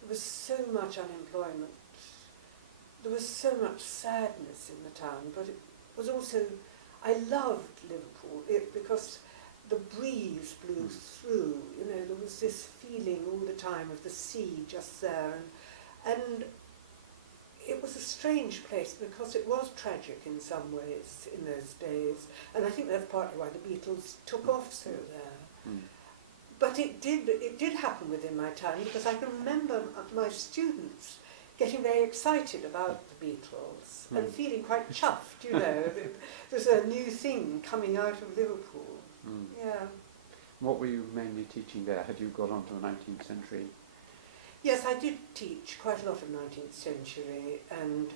There was so much unemployment. There was so much sadness in the town, but it was also, I loved Liverpool because the breeze blew through, you know, there was this feeling all the time of the sea just there, and it was a strange place because it was tragic in some ways in those days, and I think that's partly why the Beatles took off so there. But it did happen within my time, because I can remember my students getting very excited about the Beatles and feeling quite chuffed, you know. There's a new thing coming out of Liverpool. Yeah. What were you mainly teaching there? Had you got onto the 19th century? Yes, I did teach quite a lot of 19th century, and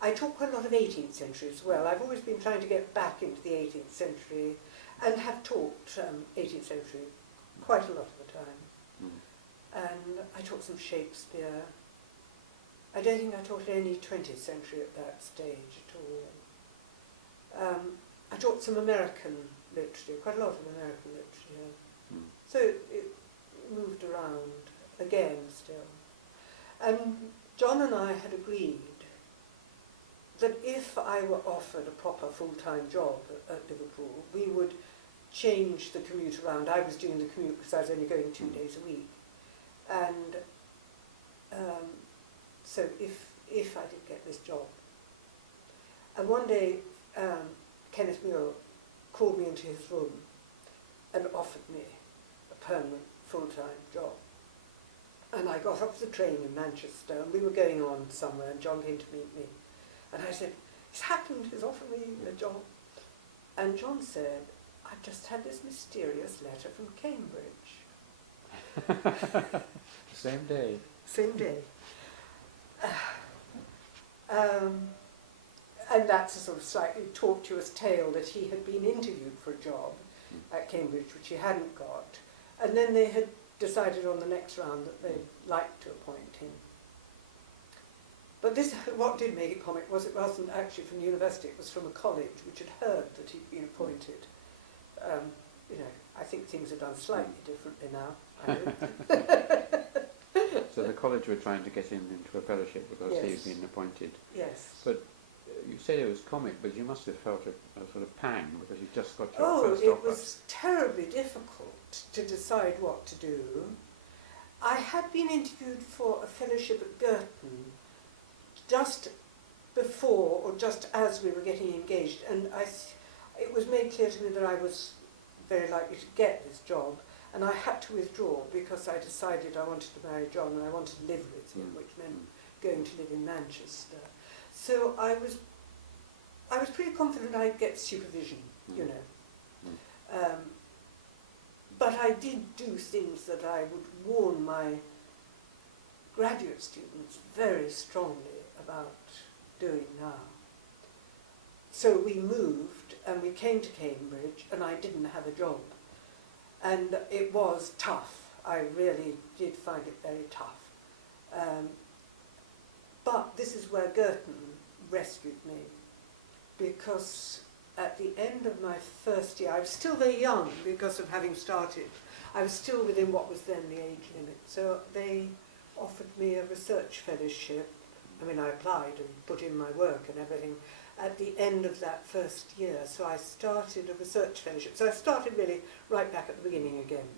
I taught quite a lot of 18th century as well. I've always been trying to get back into the 18th century and have taught 18th century quite a lot of the time. And I taught some Shakespeare. I don't think I taught any 20th century at that stage at all. I taught some American literature, quite a lot of American literature. So it moved around again still. And John and I had agreed that if I were offered a proper full-time job at Liverpool, we would change the commute around. I was doing the commute because I was only going 2 days a week. And so if I did get this job. And one day Kenneth Muir called me into his room and offered me a permanent full-time job. And I got off the train in Manchester and we were going on somewhere and John came to meet me. And I said, "It's happened, he's offered me a job." And John said, "I've just had this mysterious letter from Cambridge." Same day. Same day. And that's a sort of slightly tortuous tale that he had been interviewed for a job at Cambridge, which he hadn't got. And then they had decided on the next round that they'd like to appoint him. But this, what did make it comic was it wasn't actually from the university, it was from a college which had heard that he'd been appointed. You know, I think things are done slightly differently now, I hope. So the college were trying to get him into a fellowship because Yes. he'd been appointed. Yes. But you said it was comic, but you must have felt a sort of pang because you just got your Oh, first it offer. was terribly difficult to decide what to do. I had been interviewed for a fellowship at Girton just before or just as we were getting engaged, and it was made clear to me that I was very likely to get this job, and I had to withdraw because I decided I wanted to marry John and I wanted to live with him, which meant going to live in Manchester. So I was pretty confident I'd get supervision, you know. But I did do things that I would warn my graduate students very strongly about doing now. So we moved and we came to Cambridge, and I didn't have a job. And it was tough. I really did find it very tough. But this is where Girton rescued me, because at the end of my first year, I was still very young because of having started. I was still within what was then the age limit. So they offered me a research fellowship. I mean, I applied and put in my work and everything at the end of that first year. So I started a research fellowship. So I started really right back at the beginning again.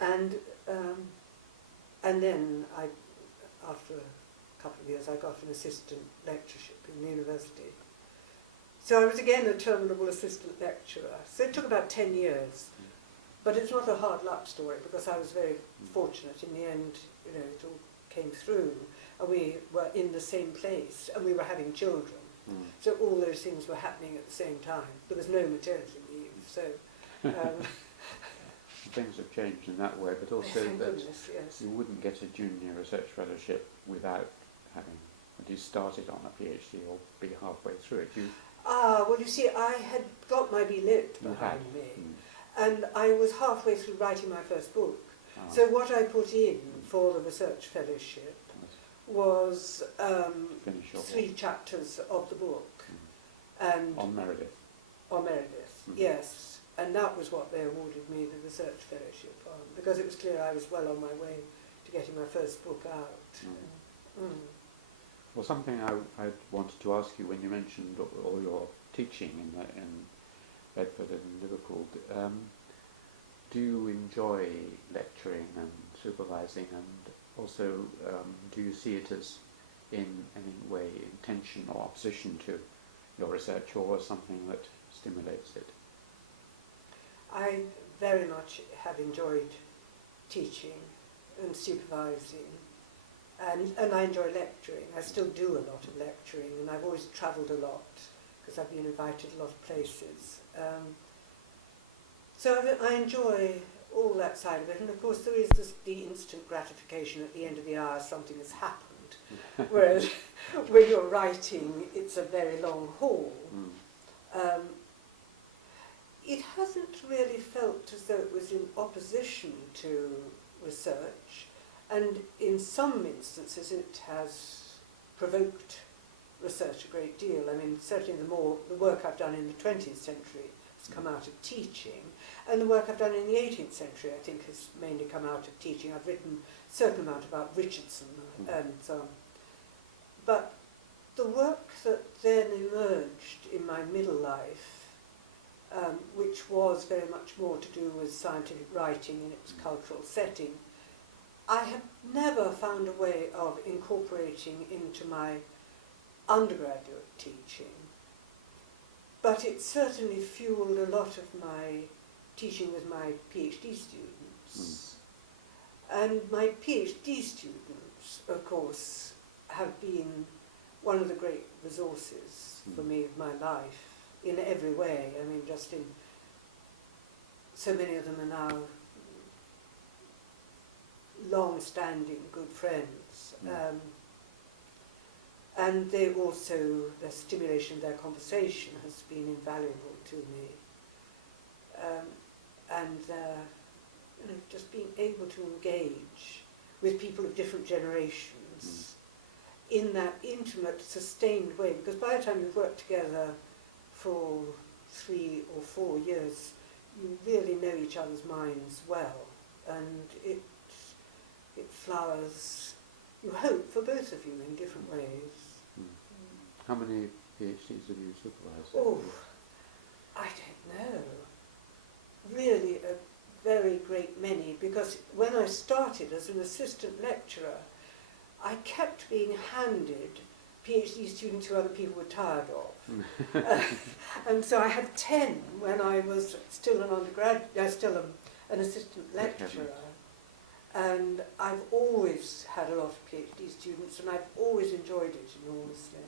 And then after a couple of years, I got an assistant lectureship in the university. So I was again a terminable assistant lecturer. So it took about 10 years. But it's not a hard luck story, because I was very fortunate. In the end, you know, it all came through. And we were in the same place, and we were having children. So all those things were happening at the same time. There was no maternity leave, so... Things have changed in that way, but also thank that goodness, yes. you wouldn't get a junior research fellowship without having at least started on a PhD or be halfway through it. Well, you see, I had got my B.Lit behind me, and I was halfway through writing my first book. So what I put in for the research fellowship was 3 chapters of the book. And on Meredith? On Meredith, yes. And that was what they awarded me the research fellowship on, because it was clear I was well on my way to getting my first book out. Well, something I wanted to ask you when you mentioned all your teaching in Bedford and Liverpool, do you enjoy lecturing and supervising, and also do you see it as in any way in tension or opposition to your research, or something that stimulates it? I very much have enjoyed teaching and supervising, and I enjoy lecturing. I still do a lot of lecturing, and I've always travelled a lot because I've been invited a lot of places. So I enjoy all that side of it, and of course there is the instant gratification at the end of the hour something has happened, whereas when you're writing it's a very long haul. It hasn't really felt as though it was in opposition to research, and in some instances it has provoked research a great deal. I mean, certainly the work I've done in the 20th century has come out of teaching, and the work I've done in the 18th century I think has mainly come out of teaching. I've written a certain amount about Richardson and so on. But the work that then emerged in my middle life, which was very much more to do with scientific writing in its cultural setting, I have never found a way of incorporating into my undergraduate teaching. But it certainly fueled a lot of my teaching with my PhD students. And my PhD students, of course, have been one of the great resources for me of my life. In every way. I mean, just in so many of them are now long-standing good friends, and they also, the stimulation of their conversation has been invaluable to me, and you know, just being able to engage with people of different generations in that intimate, sustained way, because by the time you've worked together for 3 or 4 years, you really know each other's minds well, and it flowers, you hope, for both of you in different ways. How many PhDs have you supervised? Oh, I don't know. Really a very great many, because when I started as an assistant lecturer, I kept being handed PhD students who other people were tired of. And so I had 10 when I was still an an assistant lecturer. And I've always had a lot of PhD students, and I've always enjoyed it enormously.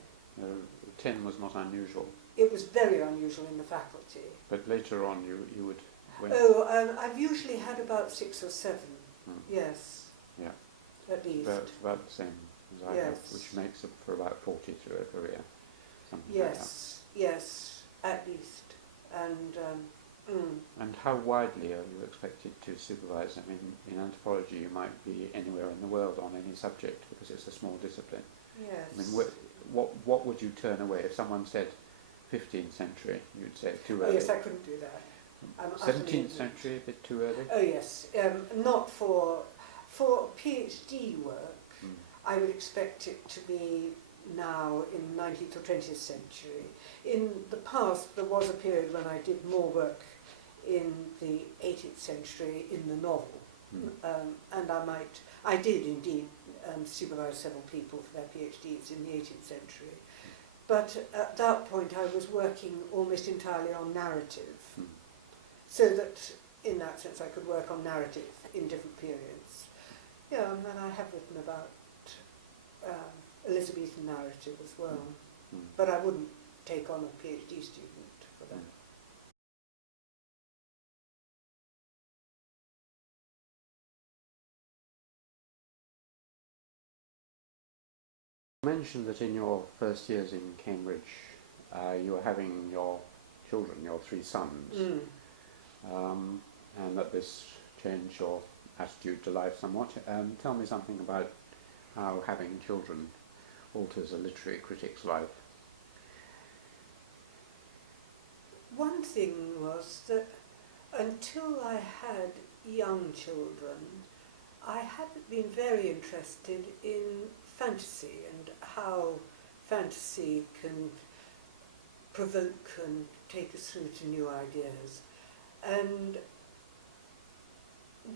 10 was not unusual. It was very unusual in the faculty. But later on you would... I've usually had about 6 or 7, yes. Yeah. at least. About the same as I have, Yes. which makes up for about 40 through a career. Something Yes, yes, at least. And And how widely are you expected to supervise? I mean, in anthropology you might be anywhere in the world on any subject because it's a small discipline. yes. I mean, what would you turn away if someone said 15th century? You'd say too Oh early. yes, I couldn't do that. I'm utterly 17th ignorant. century, a bit too early. Oh yes, not for PhD work. Mm. I would expect it to be now in 19th or 20th century. In the past, there was a period when I did more work in the 18th century in the novel, and I did indeed supervise several people for their PhDs in the 18th century. But at that point, I was working almost entirely on narrative, so that in that sense I could work on narrative in different periods. Yeah, and then I have written about Elizabethan narrative as well, but I wouldn't take on a PhD student for that. You mentioned that in your first years in Cambridge you were having your children, your 3 sons, and that this changed your attitude to life somewhat. Tell me something about how having children alters a literary critic's life. One thing was that until I had young children, I hadn't been very interested in fantasy and how fantasy can provoke and take us through to new ideas. And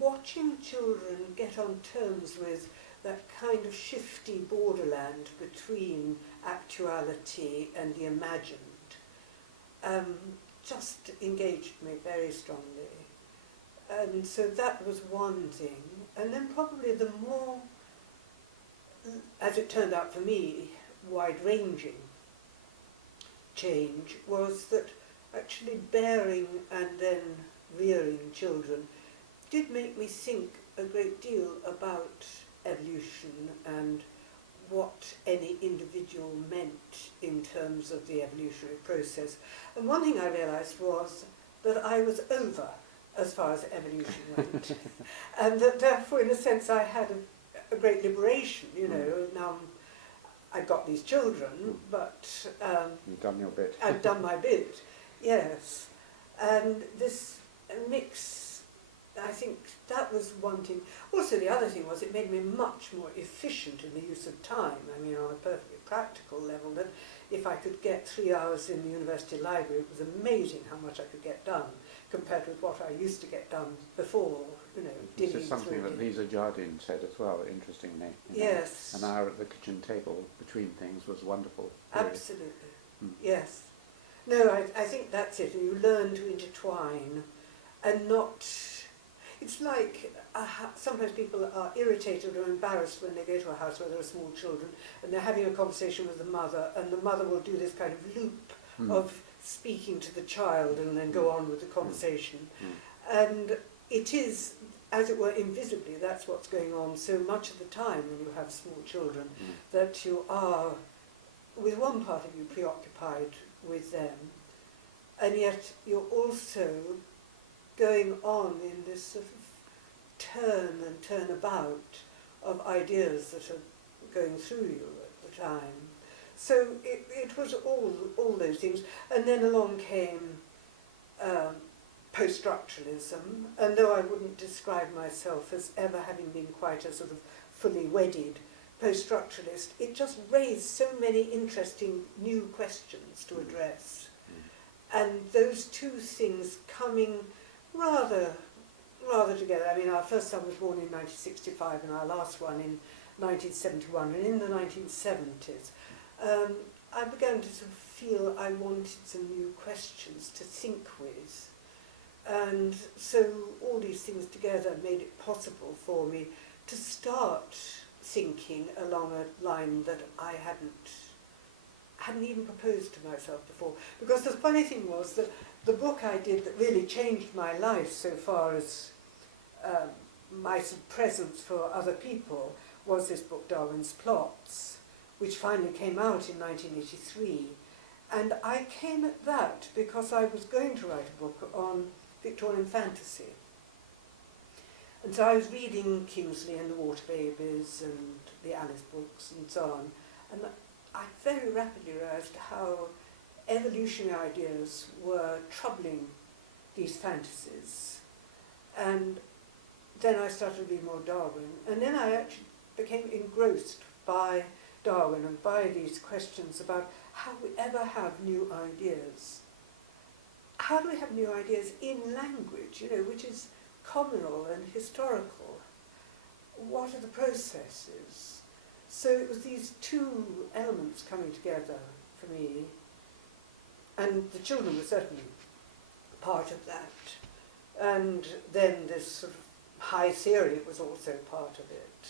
watching children get on terms with that kind of shifty borderland between actuality and the imagined just engaged me very strongly. And so that was one thing. And then probably the more, as it turned out for me, wide-ranging change was that actually bearing and then rearing children did make me think a great deal about evolution and what any individual meant in terms of the evolutionary process. And one thing I realised was that I was over as far as evolution went, and that therefore, in a sense, I had a great liberation, you know. Now I've got these children, but You've done your bit. I've done my bit, yes. And this mix, I think that was one thing. Also, the other thing was it made me much more efficient in the use of time. I mean, on a perfectly practical level, that if I could get 3 hours in the university library, it was amazing how much I could get done compared with what I used to get done before, you know, This digging is something through that the- Lisa Jardine said as well, interestingly. You know, Yes. an hour at the kitchen table between things was wonderful. Really. Absolutely, yes. No, I think that's it. You learn to intertwine and not... It's like sometimes people are irritated or embarrassed when they go to a house where there are small children and they're having a conversation with the mother, and the mother will do this kind of loop of speaking to the child and then go on with the conversation. And it is, as it were, invisibly, that's what's going on so much of the time when you have small children, that you are, with one part of you, preoccupied with them, and yet you're also going on in this sort of turn and turnabout of ideas that are going through you at the time. So it was all those things. And then along came post-structuralism, and though I wouldn't describe myself as ever having been quite a sort of fully wedded post-structuralist, it just raised so many interesting new questions to address. And those two things coming rather together. I mean, our first son was born in 1965 and our last one in 1971, and in the 1970s I began to sort of feel I wanted some new questions to think with, and so all these things together made it possible for me to start thinking along a line that I hadn't even proposed to myself before. Because the funny thing was that the book I did that really changed my life so far as my sort of presence for other people was this book, Darwin's Plots, which finally came out in 1983. And I came at that because I was going to write a book on Victorian fantasy. And so I was reading Kingsley and the Water Babies and the Alice books and so on. And I very rapidly realised how evolutionary ideas were troubling these fantasies. And then I started to read more Darwin. And then I actually became engrossed by Darwin and by these questions about how we ever have new ideas. How do we have new ideas in language, which is communal and historical? What are the processes? So it was these two elements coming together for me, and the children were certainly part of that. And then this sort of high theory was also part of it,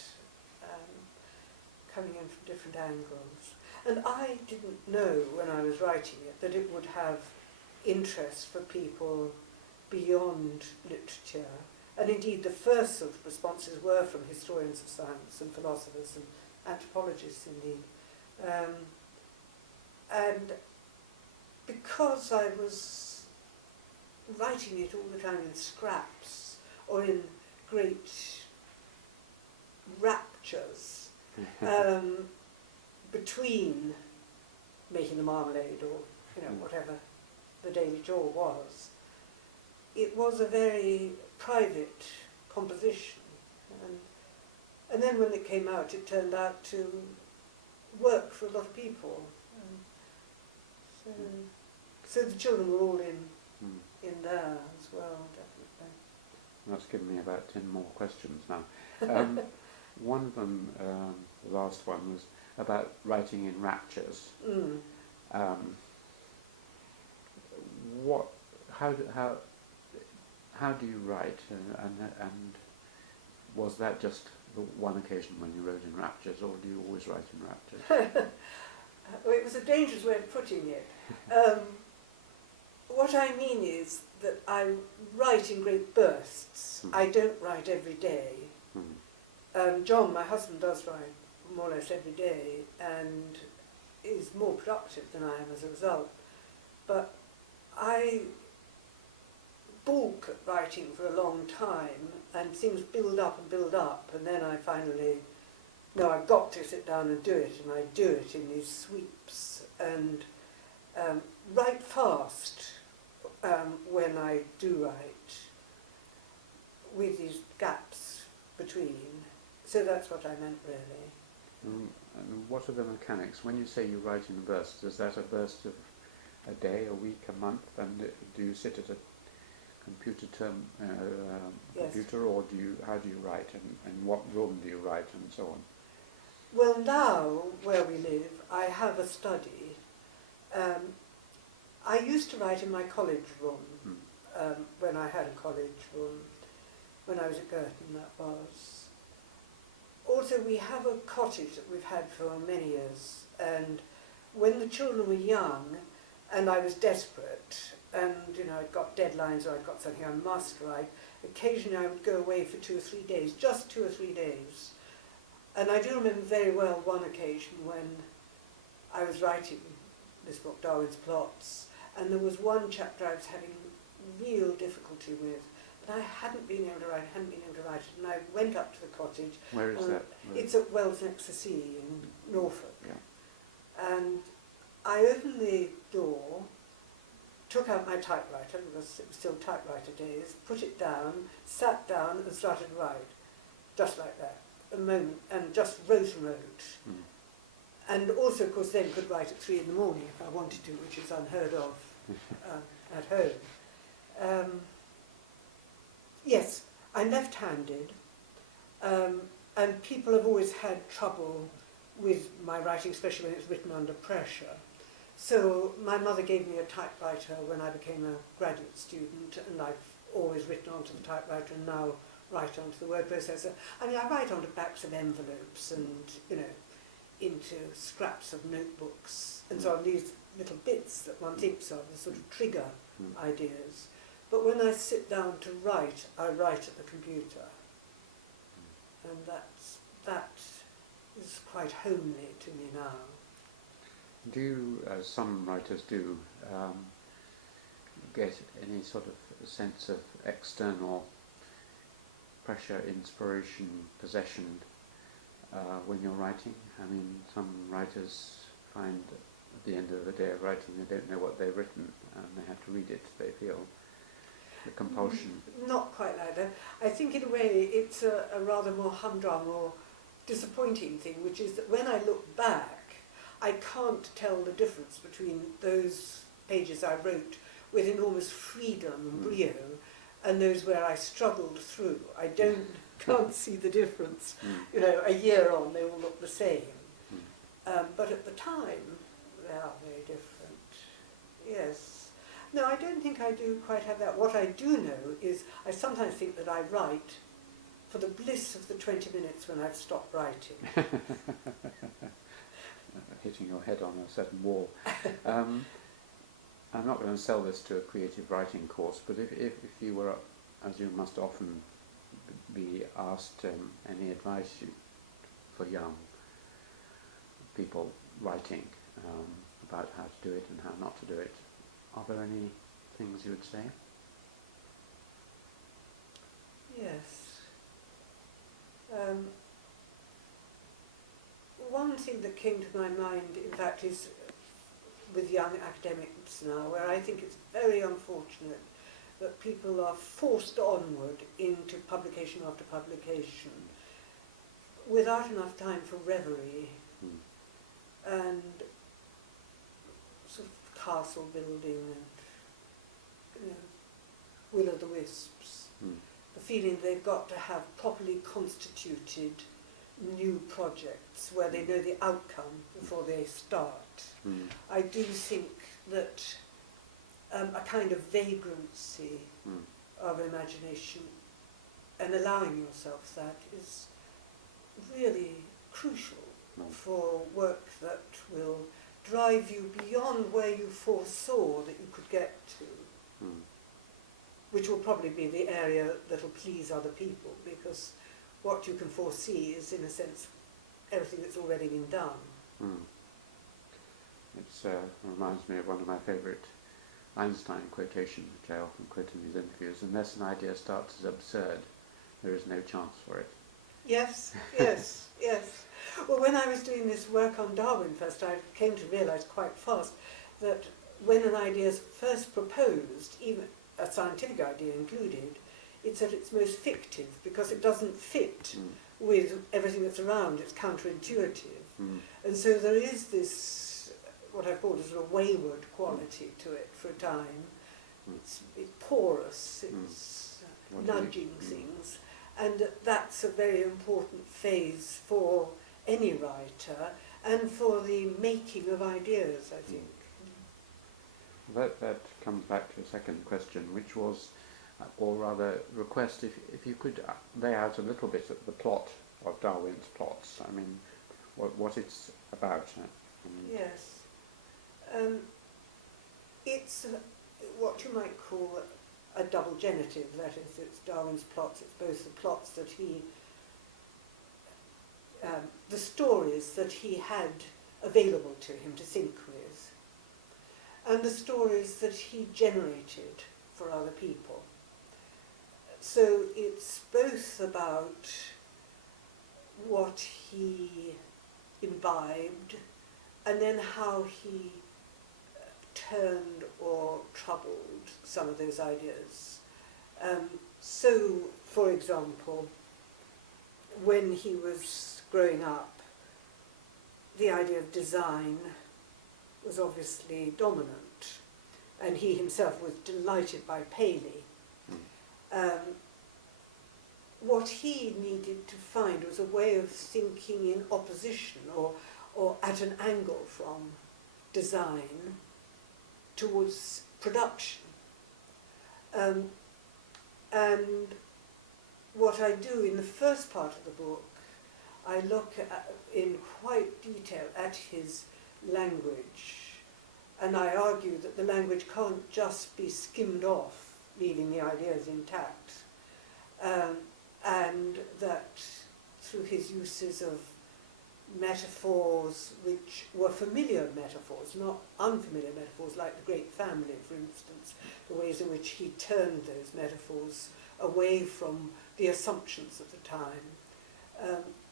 coming in from different angles. And I didn't know when I was writing it that it would have interest for people beyond literature. And indeed the first sort of responses were from historians of science and philosophers and anthropologists indeed. And because I was writing it all the time in scraps or in great raptures, between making the marmalade or whatever the daily chore was, it was a very private composition. And then when it came out, it turned out to work for a lot of people. So the children were all in there as well, definitely. That's given me about 10 more questions now. One of them, the last one, was about writing in raptures. How do you write, and was that just the one occasion when you wrote in raptures, or do you always write in raptures? Well, it was a dangerous way of putting it. What I mean is that I write in great bursts. I don't write every day. John, my husband, does write more or less every day and is more productive than I am as a result. But I balk at writing for a long time and things build up, and then I finally, no, I've got to sit down and do it, and I do it in these sweeps and write fast when I do write, with these gaps between. So that's what I meant, really. And what are the mechanics? When you say you write in bursts, is that a burst of a day, a week, a month? And do you sit at a computer, or how do you write, and what room do you write, and so on? Well, now where we live, I have a study. I used to write in my college room when I had a college room, when I was at Girton, that was. Also, we have a cottage that we've had for many years, and when the children were young, and I was desperate, and I'd got deadlines or I'd got something I must write, occasionally I would go away for 2 or 3 days, just 2 or 3 days. And I do remember very well one occasion when I was writing this book, Darwin's Plots, and there was one chapter I was having real difficulty with, but I hadn't been able to write it, and I went up to the cottage. Where is that? It's at Wells next to sea in Norfolk. Yeah. And I opened the door, took out my typewriter, because it was still typewriter days, put it down, sat down and started to write, just like that, a moment, and just wrote and wrote. And also, of course, then could write at 3 in the morning if I wanted to, which is unheard of at home. Yes, I'm left-handed, and people have always had trouble with my writing, especially when it's written under pressure. So my mother gave me a typewriter when I became a graduate student, and I've always written onto the typewriter and now write onto the word processor. I mean, I write onto backs of envelopes and, into scraps of notebooks, and so on, these little bits that one thinks of as sort of trigger ideas. But when I sit down to write, I write at the computer. And that is quite homely to me now. Do you, as some writers do, get any sort of sense of external pressure, inspiration, possession when you're writing? I mean, some writers find at the end of the day of writing they don't know what they've written and they have to read it. They feel the compulsion. Not quite like that. I think in a way it's a rather more humdrum or disappointing thing, which is that when I look back, I can't tell the difference between those pages I wrote with enormous freedom and brio and those where I struggled through. I can't see the difference. You know, a year on they all look the same. But at the time, they are very different. Yes. No, I don't think I do quite have that. What I do know is I sometimes think that I write for the bliss of the 20 minutes when I've stopped writing. Hitting your head on a certain wall. I'm not going to sell this to a creative writing course, but if you were, as you must often be asked, any advice for young people writing about how to do it and how not to do it, are there any things you would say? Yes. One thing that came to my mind, in fact, is with young academics now, where I think it's very unfortunate that people are forced onward into publication after publication without enough time for reverie and sort of castle building and, you know, will-o'-the-wisps. The feeling they've got to have properly constituted new projects where they know the outcome before they start. I do think that a kind of vagrancy of imagination and allowing yourself that is really crucial for work that will drive you beyond where you foresaw that you could get to, which will probably be the area that will please other people, because what you can foresee is, in a sense, everything that's already been done. It reminds me of one of my favourite Einstein quotations, which I often quote in these interviews: unless an idea starts as absurd, there is no chance for it. Yes, yes, yes. Well, when I was doing this work on Darwin first, I came to realise quite fast that when an idea is first proposed, even a scientific idea included, it's at its most fictive, because it doesn't fit with everything that's around. It's counterintuitive. And so there is this, what I've called a sort of wayward quality to it for a time. It's porous, it's nudging things. And that's a very important phase for any writer and for the making of ideas, I think. That comes back to a second question, which was, or rather request, if you could lay out a little bit of the plot of Darwin's plots. I mean, what it's about. Yes. It's what you might call a double genitive. That is, it's Darwin's plots. It's both the plots that he, the stories that he had available to him to think with, and the stories that he generated for other people. So it's both about what he imbibed and then how he turned or troubled some of those ideas. So, for example, when he was growing up, the idea of design was obviously dominant, and he himself was delighted by Paley. What he needed to find was a way of thinking in opposition or at an angle from design towards production. And what I do in the first part of the book, I look in quite detail at his language, and I argue that the language can't just be skimmed off, leaving the ideas intact, and that through his uses of metaphors which were familiar metaphors, not unfamiliar metaphors, like the great family, for instance, the ways in which he turned those metaphors away from the assumptions of the time,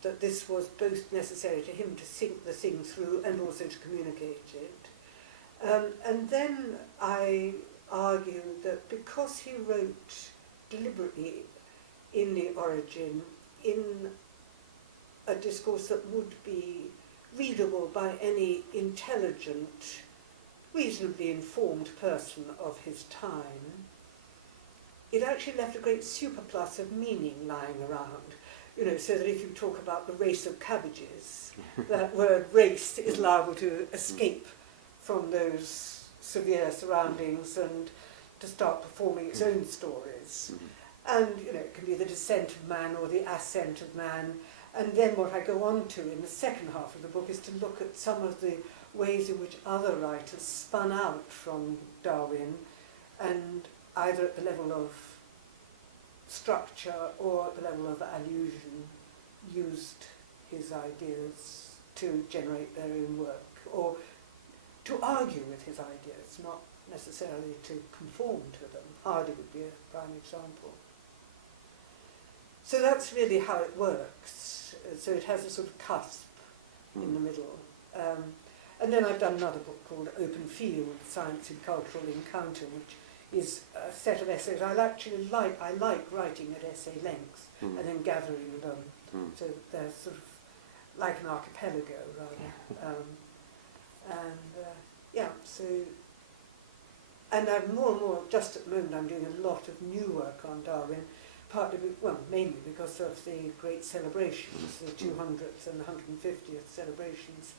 that this was both necessary to him to think the thing through and also to communicate it. And then I argue that because he wrote deliberately in the origin, in a discourse that would be readable by any intelligent, reasonably informed person of his time, it actually left a great superplus of meaning lying around. You know, so that if you talk about the race of cabbages, that word race is liable to escape from those severe surroundings and to start performing its own stories. And, you know, it can be the descent of man or the ascent of man. And then what I go on to in the second half of the book is to look at some of the ways in which other writers spun out from Darwin, and either at the level of structure or at the level of allusion used his ideas to generate their own work, or to argue with his ideas, not necessarily to conform to them. Hardy would be a prime example. So that's really how it works. So it has a sort of cusp in the middle. And then I've done another book called Open Field, Science and Cultural Encounter, which is a set of essays. I like writing at essay length and then gathering them. So they're sort of like an archipelago, rather. And I'm more and more, just at the moment, I'm doing a lot of new work on Darwin, mainly because of the great celebrations, the 200th and 150th celebrations.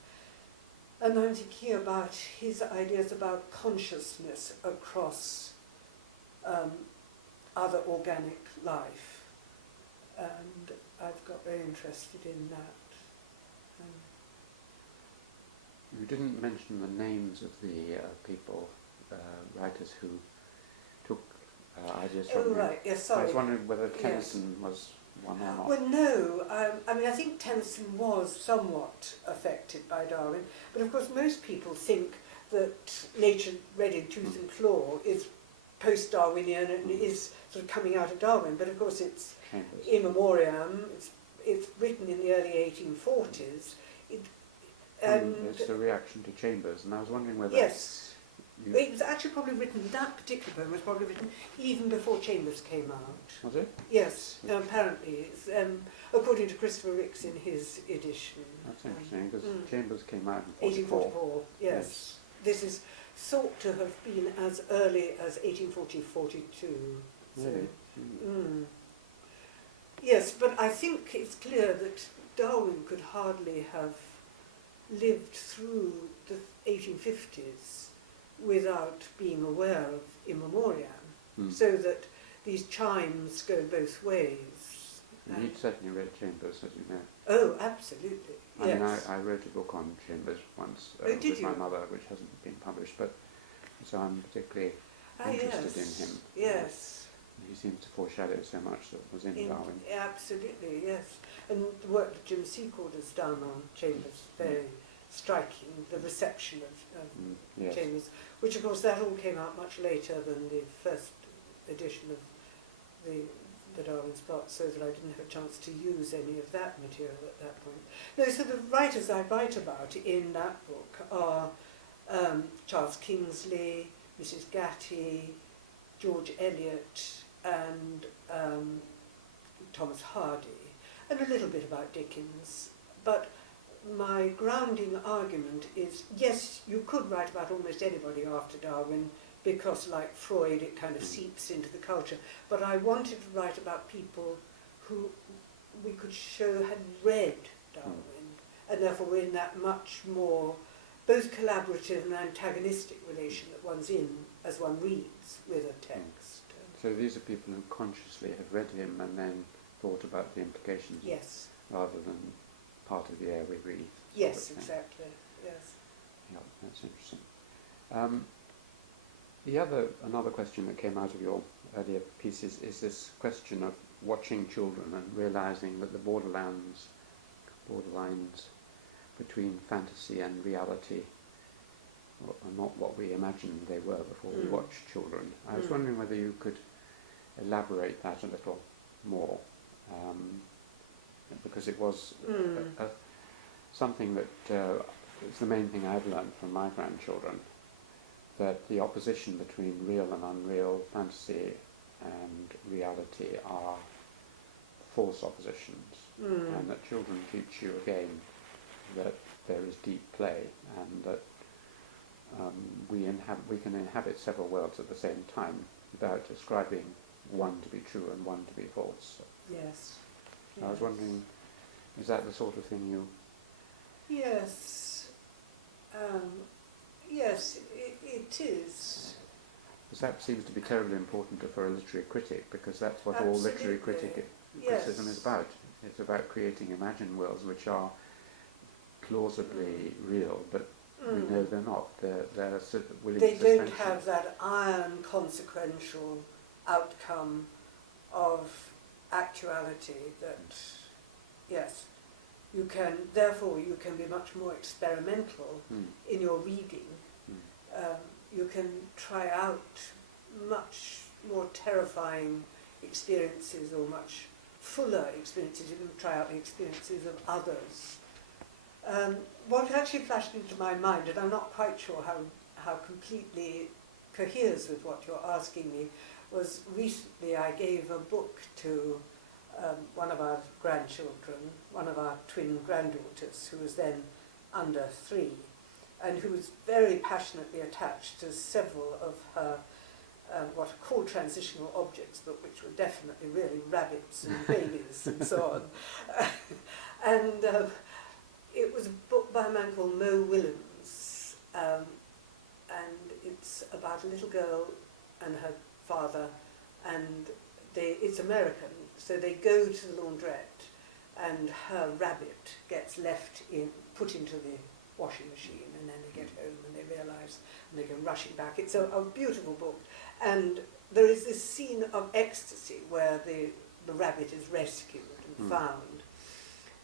And I'm thinking about his ideas about consciousness across other organic life. And I've got very interested in that. You didn't mention the names of the people, writers who took ideas from him. Right, yes, sorry. I was wondering whether Tennyson was one or not. Well, no. I mean, I think Tennyson was somewhat affected by Darwin, but of course most people think that Nature read in tooth and claw is post-Darwinian and is sort of coming out of Darwin, but of course it's Chambers. in memoriam, it's written in the early 1840s. It's a reaction to Chambers, and I was wondering whether... Yes. It was actually probably written, that particular poem was probably written even before Chambers came out. Was it? Yes, apparently. It's, according to Christopher Ricks in his edition. That's interesting, because Chambers came out in 1844, yes. This is thought to have been as early as 1840-42. Really? Yes, but I think it's clear that Darwin could hardly have lived through the 1850s without being aware of in memoriam, so that these chimes go both ways. And he'd certainly read Chambers, as you know. Oh, absolutely. I Yes. mean, I wrote a book on Chambers once with my mother, which hasn't been published, but so I'm particularly interested in him. Yes. He seems to foreshadow so much that was in Darwin. Absolutely, yes. And the work that Jim Secord has done on Chambers, very striking, the reception of Yes. Chambers, which of course that all came out much later than the first edition of the Darwin's plot, so that I didn't have a chance to use any of that material at that point. No, so the writers I write about in that book are Charles Kingsley, Mrs. Gatty, George Eliot, and Thomas Hardy, and a little bit about Dickens. But my grounding argument is, yes, you could write about almost anybody after Darwin, because like Freud it kind of seeps into the culture, but I wanted to write about people who we could show had read Darwin, and therefore were in that much more both collaborative and antagonistic relation that one's in as one reads with a text. So these are people who consciously have read him and then thought about the implications, Yes. rather than part of the air we breathe. Yes, exactly. Yes. Yeah, that's interesting. Another question that came out of your earlier pieces is this question of watching children and realising that the borderlines between fantasy and reality are not what we imagined they were before we watched children. I was wondering whether you could elaborate that a little more, because it was something that is the main thing I've learned from my grandchildren, that the opposition between real and unreal, fantasy and reality are false oppositions, and that children teach you again that there is deep play, and that we can inhabit several worlds at the same time without ascribing one to be true and one to be false. Yes. I was wondering, is that the sort of thing you... Yes. Yes, it is. Because that seems to be terribly important for a literary critic, because that's what all literary criticism is about. It's about creating imagined worlds which are plausibly real, but we know they're not. They're willing They to don't suspension. have that iron consequential outcome of actuality that, yes, you can, therefore you can be much more experimental in your reading. You can try out much more terrifying experiences or much fuller experiences. You can try out the experiences of others. What actually flashed into my mind, and I'm not quite sure how completely it coheres with what you're asking me, was recently I gave a book to one of our grandchildren, one of our twin granddaughters, who was then under 3, and who was very passionately attached to several of her what are called transitional objects, but which were definitely really rabbits and babies and so on. And it was a book by a man called Mo Willems, and it's about a little girl and her father, and it's American, so they go to the laundrette, and her rabbit gets put into the washing machine, and then they get home and they realise, and they go rushing back. It's a beautiful book, and there is this scene of ecstasy where the rabbit is rescued and found,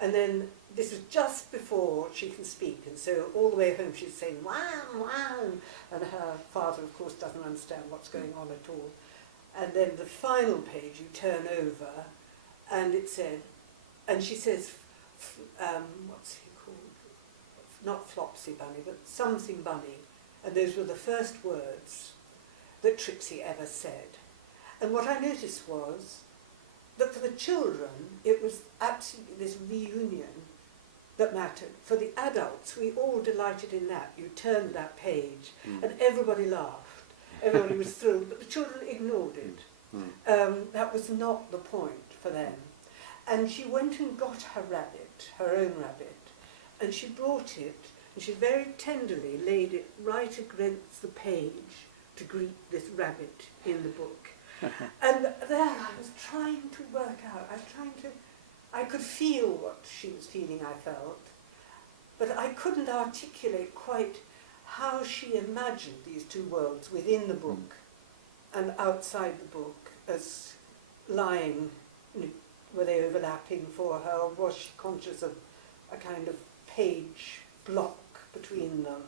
and then this is just before she can speak, and so all the way home she's saying wow, wow, and her father of course doesn't understand what's going on at all. And then the final page you turn over, and it said, and she says, what's he called? Not Flopsy Bunny, but something Bunny. And those were the first words that Trixie ever said. And what I noticed was that for the children, it was absolutely this reunion that mattered. For the adults, we all delighted in that. You turned that page, and everybody laughed. Everybody was thrilled, but the children ignored it. That was not the point for them. And she went and got her rabbit, her own rabbit, and she brought it, and she very tenderly laid it right against the page to greet this rabbit in the book. And there I was trying to work out, I could feel what she was feeling, I felt, but I couldn't articulate quite how she imagined these two worlds within the book and outside the book as lying, were they overlapping for her, or was she conscious of a kind of page block between them?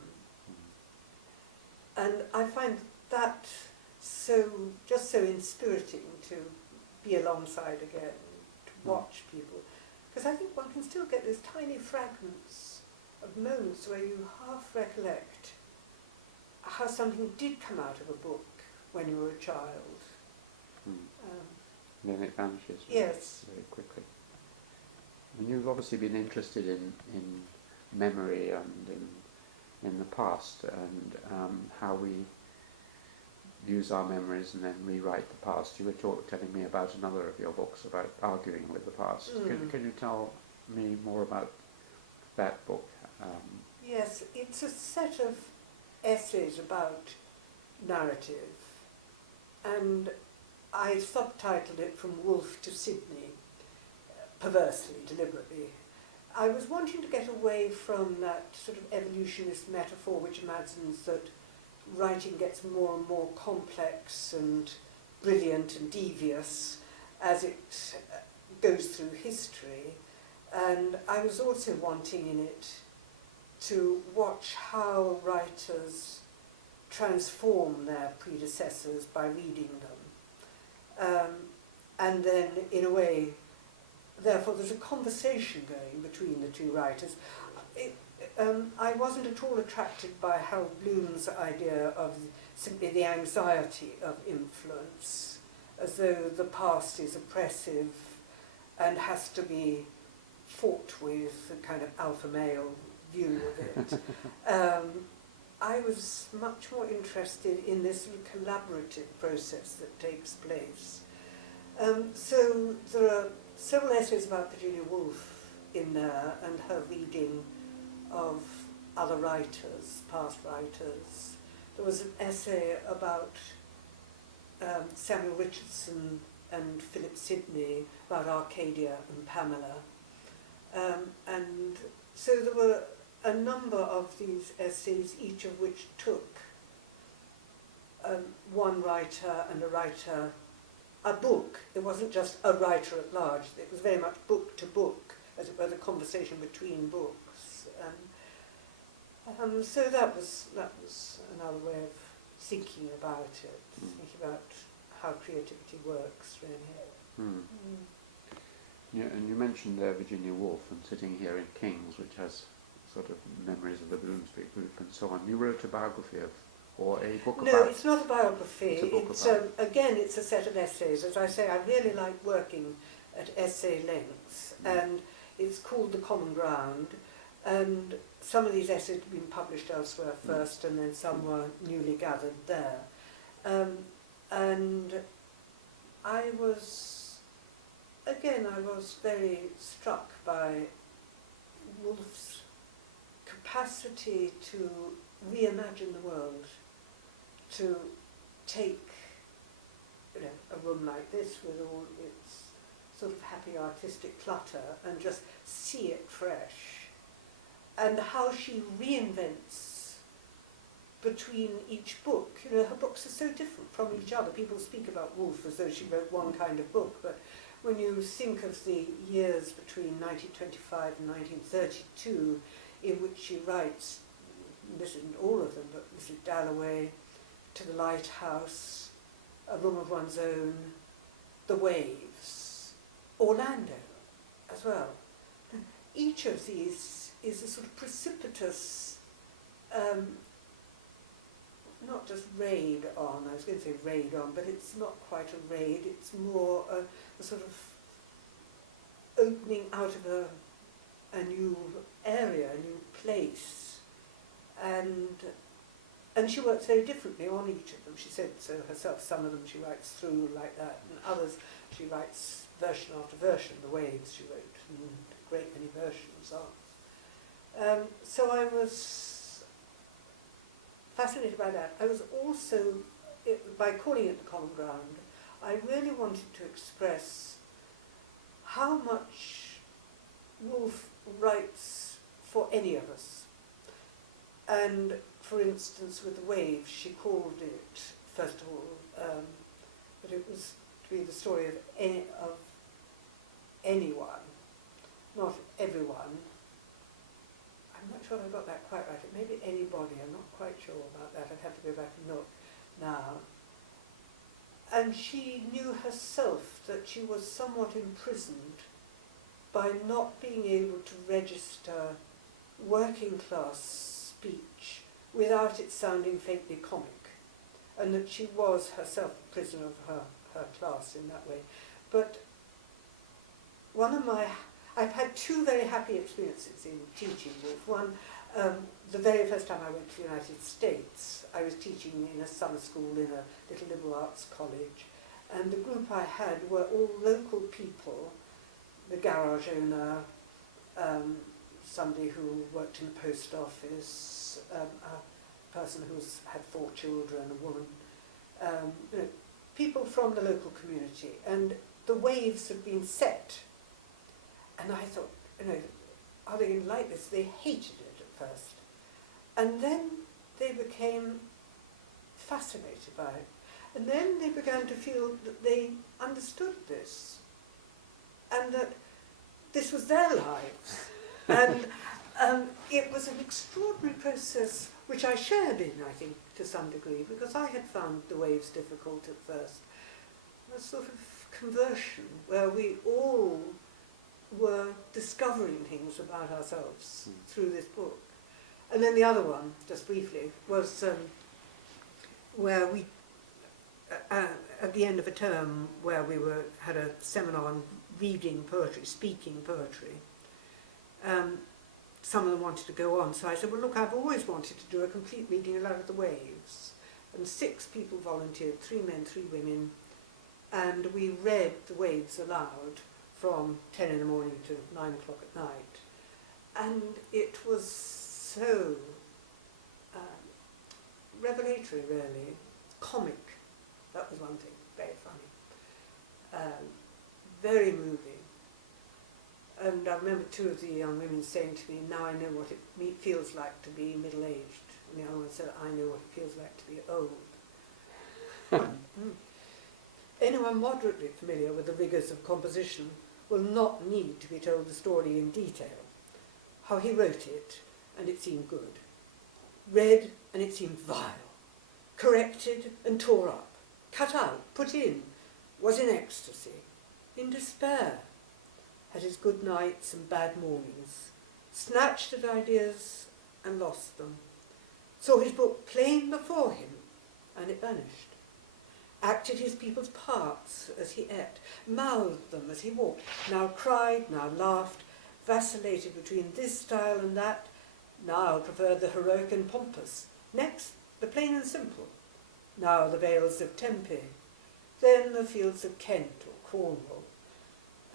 And I find that just so inspiriting to be alongside again, to watch people, because I think one can still get those tiny fragments of moments where you half recollect how something did come out of a book when you were a child. Then it vanishes yes. very quickly. And you've obviously been interested in memory and in the past, and how we use our memories and then rewrite the past. You were telling me about another of your books about arguing with the past. Can you tell me more about that book? Yes, it's a set of essays about narrative, and I subtitled it From Wolf to Sydney, perversely, deliberately. I was wanting to get away from that sort of evolutionist metaphor which imagines that writing gets more and more complex and brilliant and devious as it goes through history. And I was also wanting in it to watch how writers transform their predecessors by reading them. And then, in a way, therefore, there's a conversation going between the two writers. I wasn't at all attracted by Harold Bloom's idea of simply the anxiety of influence, as though the past is oppressive and has to be fought with, a kind of alpha male view of it. I was much more interested in this collaborative process that takes place. So there are several essays about Virginia Woolf in there and her reading of other writers, past writers. There was an essay about Samuel Richardson and Philip Sidney, about Arcadia and Pamela. And so there were a number of these essays, each of which took one writer and a writer, a book. It wasn't just a writer at large. It was very much book to book, as it were, the conversation between books. So that was another way of thinking about it, thinking about how creativity works, really. Yeah, and you mentioned Virginia Woolf and sitting here in King's, which has sort of memories of the Bloomsbury group and so on. You wrote a biography of, or a book about... No, it's not a biography. It's a book It's about... again, it's a set of essays. As I say, I really like working at essay lengths, and it's called The Common Ground, and some of these essays have been published elsewhere first, and then some were newly gathered there. And I was very struck by Woolf's capacity to reimagine the world, to take, you know, a room like this with all its sort of happy artistic clutter and just see it fresh, and how she reinvents between each book. You know, her books are so different from each other. People speak about Woolf as though she wrote one kind of book, but when you think of the years between 1925 and 1932 in which she writes, this isn't all of them, but Mrs. Dalloway, To the Lighthouse, A Room of One's Own, The Waves, Orlando as well. Each of these is a sort of precipitous, not just raid on, I was going to say raid on, but it's not quite a raid, it's more a sort of opening out of a new area, a new place. And she works very differently on each of them. She said so herself. Some of them she writes through like that, and others she writes version after version. The Waves she wrote, and a great many versions of. So I was fascinated by that. I was also, by calling it The Common Ground, I really wanted to express how much Woolf writes for any of us. And for instance, with The Waves, she called it, first of all, that it was to be the story of anyone, not everyone. I'm not sure I got that quite right. It may be anybody, I'm not quite sure about that. I'd have to go back and look now. And she knew herself that she was somewhat imprisoned by not being able to register working class speech without it sounding faintly comic, and that she was herself a prisoner of her class in that way. But I've had two very happy experiences in teaching Woolf. One, the very first time I went to the United States, I was teaching in a summer school in a little liberal arts college, and the group I had were all local people, the garage owner, somebody who worked in the post office, a person who's had 4 children, a woman, you know, people from the local community. And The Waves had been set. And I thought, you know, are they going to like this? They hated it at first. And then they became fascinated by it. And then they began to feel that they understood this, and that this was their lives. And It was an extraordinary process which I shared in, I think, to some degree, because I had found the waves difficult at first. A sort of conversion where we all were discovering things about ourselves through this book. And then the other one, just briefly, was where we, at the end of a term, where we had a seminar on reading poetry, speaking poetry. Some of them wanted to go on, so I said, well, look, I've always wanted to do a complete reading aloud of the waves. And 6 people volunteered, 3 men, 3 women, and we read the waves aloud from 10 in the morning to 9 o'clock at night. And it was so revelatory, really, comic. That was one thing, very funny, very moving. And I remember 2 of the young women saying to me, now I know what it feels like to be middle-aged. And the other one said, I know what it feels like to be old. Anyone moderately familiar with the rigours of composition will not need to be told the story in detail. How he wrote it, and it seemed good. Read, and it seemed vile. Corrected and tore up. Cut out, put in. Was in ecstasy. In despair. Had his good nights and bad mornings. Snatched at ideas and lost them. Saw his book plain before him, and it vanished. Acted his people's parts as he ate, mouthed them as he walked, now cried, now laughed, vacillated between this style and that, now preferred the heroic and pompous, next the plain and simple, now the vales of Tempe, then the fields of Kent or Cornwall,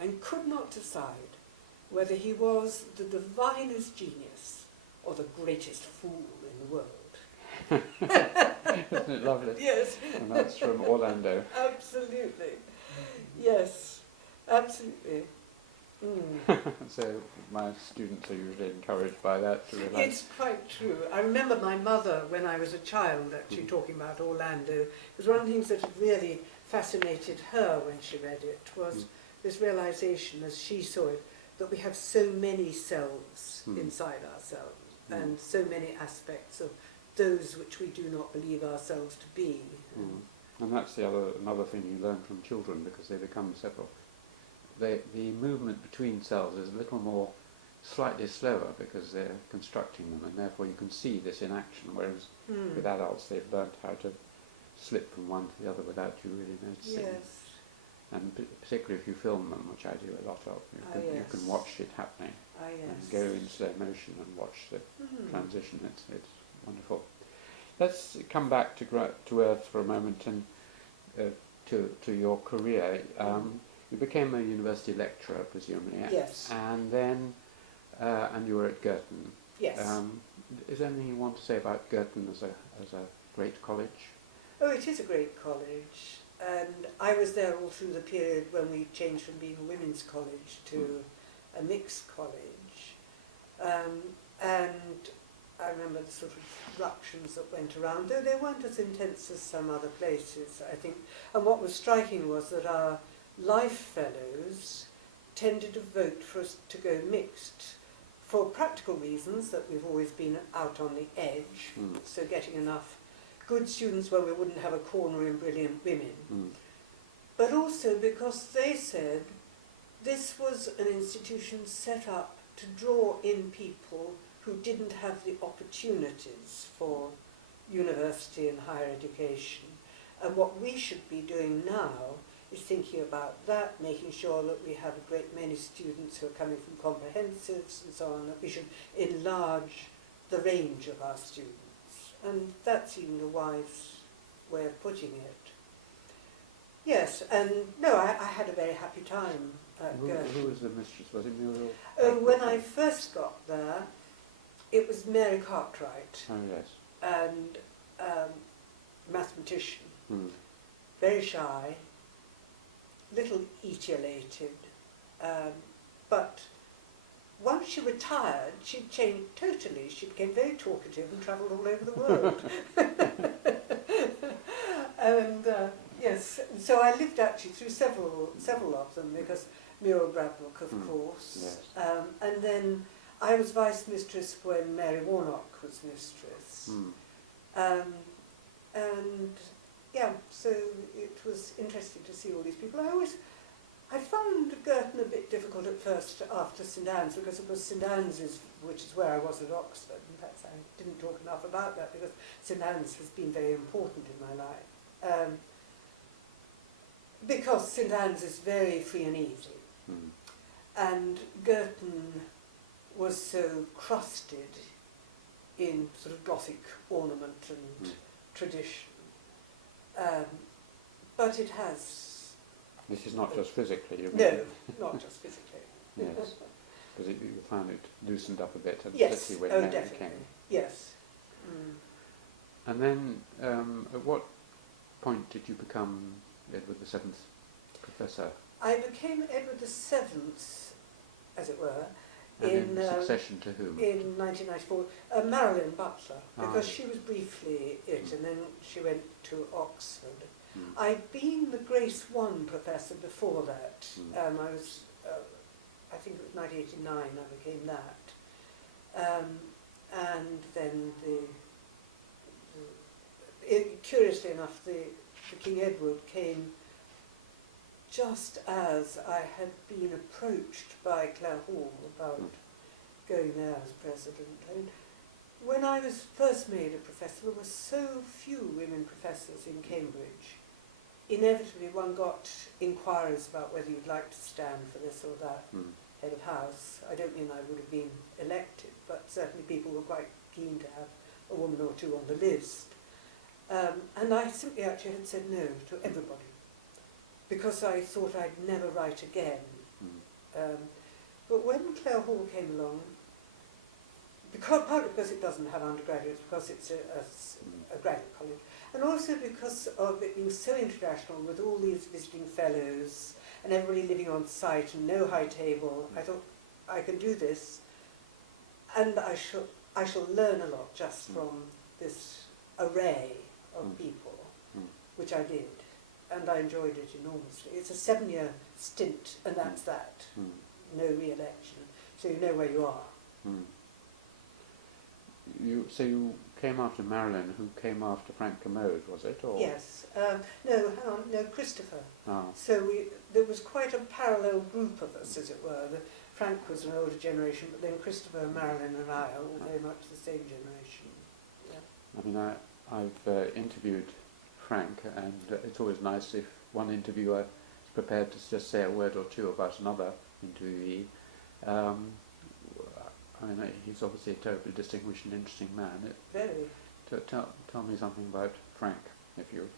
and could not decide whether he was the divinest genius or the greatest fool in the world. Isn't it lovely? Yes. And that's from Orlando. Absolutely. Yes, absolutely. So my students are usually encouraged by that to realise. It's quite true. I remember my mother, when I was a child, actually talking about Orlando. It was one of the things that had really fascinated her when she read it, was this realisation, as she saw it, that we have so many selves inside ourselves, and so many aspects of those which we do not believe ourselves to be. And that's another thing you learn from children, because they become separate. The movement between cells is a little more slightly slower because they're constructing them, and therefore you can see this in action, whereas with adults they've learnt how to slip from one to the other without you really noticing. Yes. And particularly if you film them, which I do a lot of, you can watch it happening and go in slow motion and watch the transition. It's wonderful. Let's come back to Earth for a moment and to your career. You became a university lecturer, presumably. Yes. And then, and you were at Girton. Yes. Is there anything you want to say about Girton as a great college? Oh, it is a great college. And I was there all through the period when we changed from being a women's college to a mixed college. And I remember the sort of ructions that went around, though they weren't as intense as some other places, I think. And what was striking was that our Life Fellows tended to vote for us to go mixed for practical reasons, that we've always been out on the edge, so getting enough good students where we wouldn't have a corner in brilliant women. But also because they said this was an institution set up to draw in people who didn't have the opportunities for university and higher education. And what we should be doing now is thinking about that, making sure that we have a great many students who are coming from comprehensives and so on, that we should enlarge the range of our students. And that seemed a wise way of putting it. Yes, and no, I had a very happy time at Girton. Who was the mistress? Was it Muriel? When I first got there, it was Mary Cartwright. Oh, yes. And mathematician. Very shy, little etiolated, but once she retired, she changed totally. She became very talkative and travelled all over the world. And yes, so I lived actually through several of them, because Muriel Bradbrook, of course. Yes. And then I was vice mistress when Mary Warnock was mistress. And yeah, so it was interesting to see all these people. I found Girton a bit difficult at first after St Anne's, because it was St Anne's, which is where I was at Oxford. In fact, I didn't talk enough about that, because St Anne's has been very important in my life. Because St Anne's is very free and easy. And Girton was so crusted in sort of Gothic ornament and tradition. But it has... This is not just physically, you mean? No, not just physically. Yes, because you found it loosened up a bit, and Yes, particularly oh when Mary definitely, came. yes. And then, at what point did you become Edward VII professor? I became Edward VII, as it were, And in succession to whom? in 1994. Marilyn Butler, because Ah. she was briefly it, and then she went to Oxford. Mm. I'd been the Grace 1 professor before that. I was, I think it was 1989 I became that. And then curiously enough, the King Edward came just as I had been approached by Clare Hall about going there as president. And when I was first made a professor, there were so few women professors in Cambridge. Inevitably one got inquiries about whether you'd like to stand for this or that head of house. I don't mean I would have been elected, but certainly people were quite keen to have a woman or two on the list. And I simply actually had said no to everybody, because I thought I'd never write again. But when Clare Hall came along, partly because it doesn't have undergraduates, because it's a graduate college, and also because of it being so international with all these visiting fellows and everybody living on site and no high table, I thought I can do this, and I shall learn a lot just from this array of people, which I did. And I enjoyed it enormously. It's a 7-year stint, and that's that. No re-election, so you know where you are. So you came after Marilyn, who came after Frank Commode, was it? Or? Yes. No, hang on, no, Christopher. Ah. So there was quite a parallel group of us, as it were. Frank was an older generation, but then Christopher, Marilyn and I are all very much the same generation. Yeah. I mean, I've interviewed Frank, and it's always nice if one interviewer is prepared to just say a word or two about another interviewee. I mean, he's obviously a terribly distinguished and interesting man. Very. Tell me something about Frank, if you...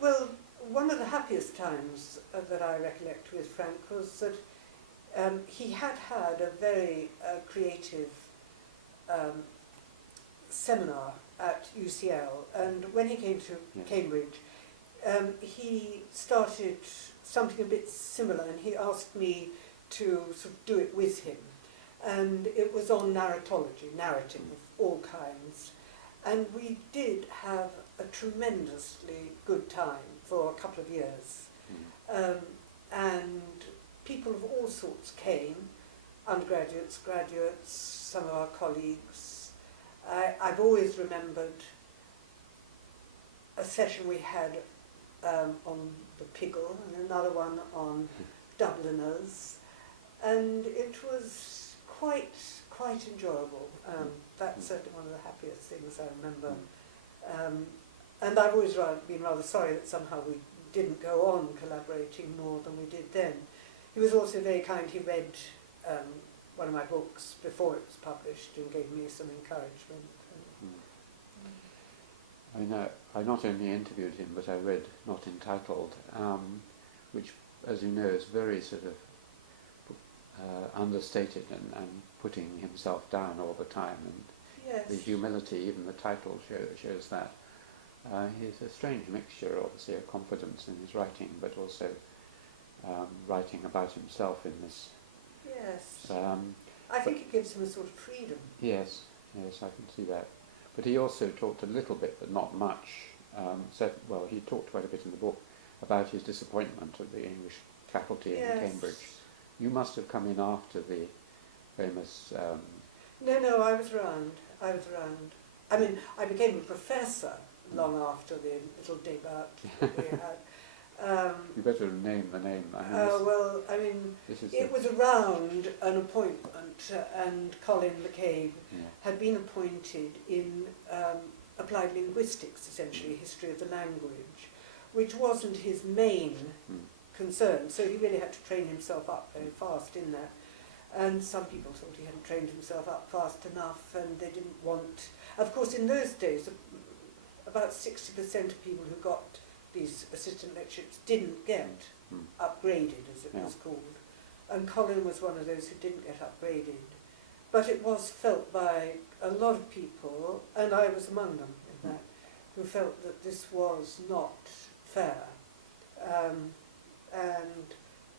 Well, one of the happiest times that I recollect with Frank was that he had had a very creative seminar at UCL, and when he came to Cambridge, he started something a bit similar, and he asked me to sort of do it with him. And it was on narratology, narrative of all kinds. And we did have a tremendously good time for a couple of years. And people of all sorts came, undergraduates, graduates, some of our colleagues. I've always remembered a session we had on the Piggle and another one on Dubliners. And it was quite enjoyable. That's certainly one of the happiest things I remember. And I've always been rather sorry that somehow we didn't go on collaborating more than we did then. He was also very kind. He read one of my books before it was published and gave me some encouragement. I know, I not only interviewed him, but I read Not Entitled, which, as you know, is very sort of understated and putting himself down all the time, and Yes. the humility, even the title shows that. He's a strange mixture, obviously, of confidence in his writing, but also writing about himself in this. Yes. I think it gives him a sort of freedom. Yes, I can see that. But he also talked a little bit, but not much. Well, he talked quite a bit in the book about his disappointment at the English faculty in Cambridge. You must have come in after the famous... No, I was around. I mean, I became a professor long after the little debut that we had. You better name the name. I mean, Well, I mean, it was around an appointment, and Colin McCabe had been appointed in applied linguistics, essentially, history of the language, which wasn't his main concern, so he really had to train himself up very fast in that. And some people thought he hadn't trained himself up fast enough, and they didn't want... Of course, in those days, about 60% of people who got these assistant lectureships didn't get upgraded, as it was called. And Colin was one of those who didn't get upgraded. But it was felt by a lot of people, and I was among them in that, who felt that this was not fair. And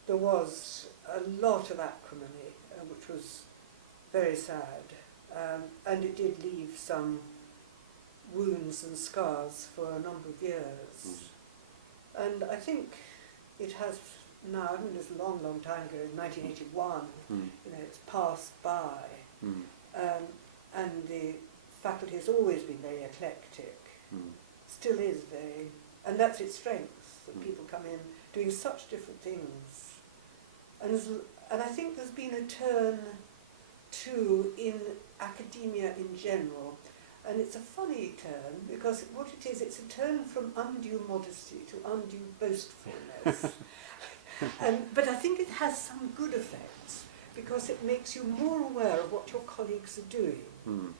there was a lot of acrimony, which was very sad. And it did leave some wounds and scars for a number of years. And I think it has now, I mean, it's a long, long time ago, 1981, you know, it's passed by. And the faculty has always been very eclectic, still is very, and that's its strength, that people come in doing such different things. And I think there's been a turn too in academia in general, and it's a funny turn because what it is, it's a turn from undue modesty to undue boastfulness. But I think it has some good effects because it makes you more aware of what your colleagues are doing.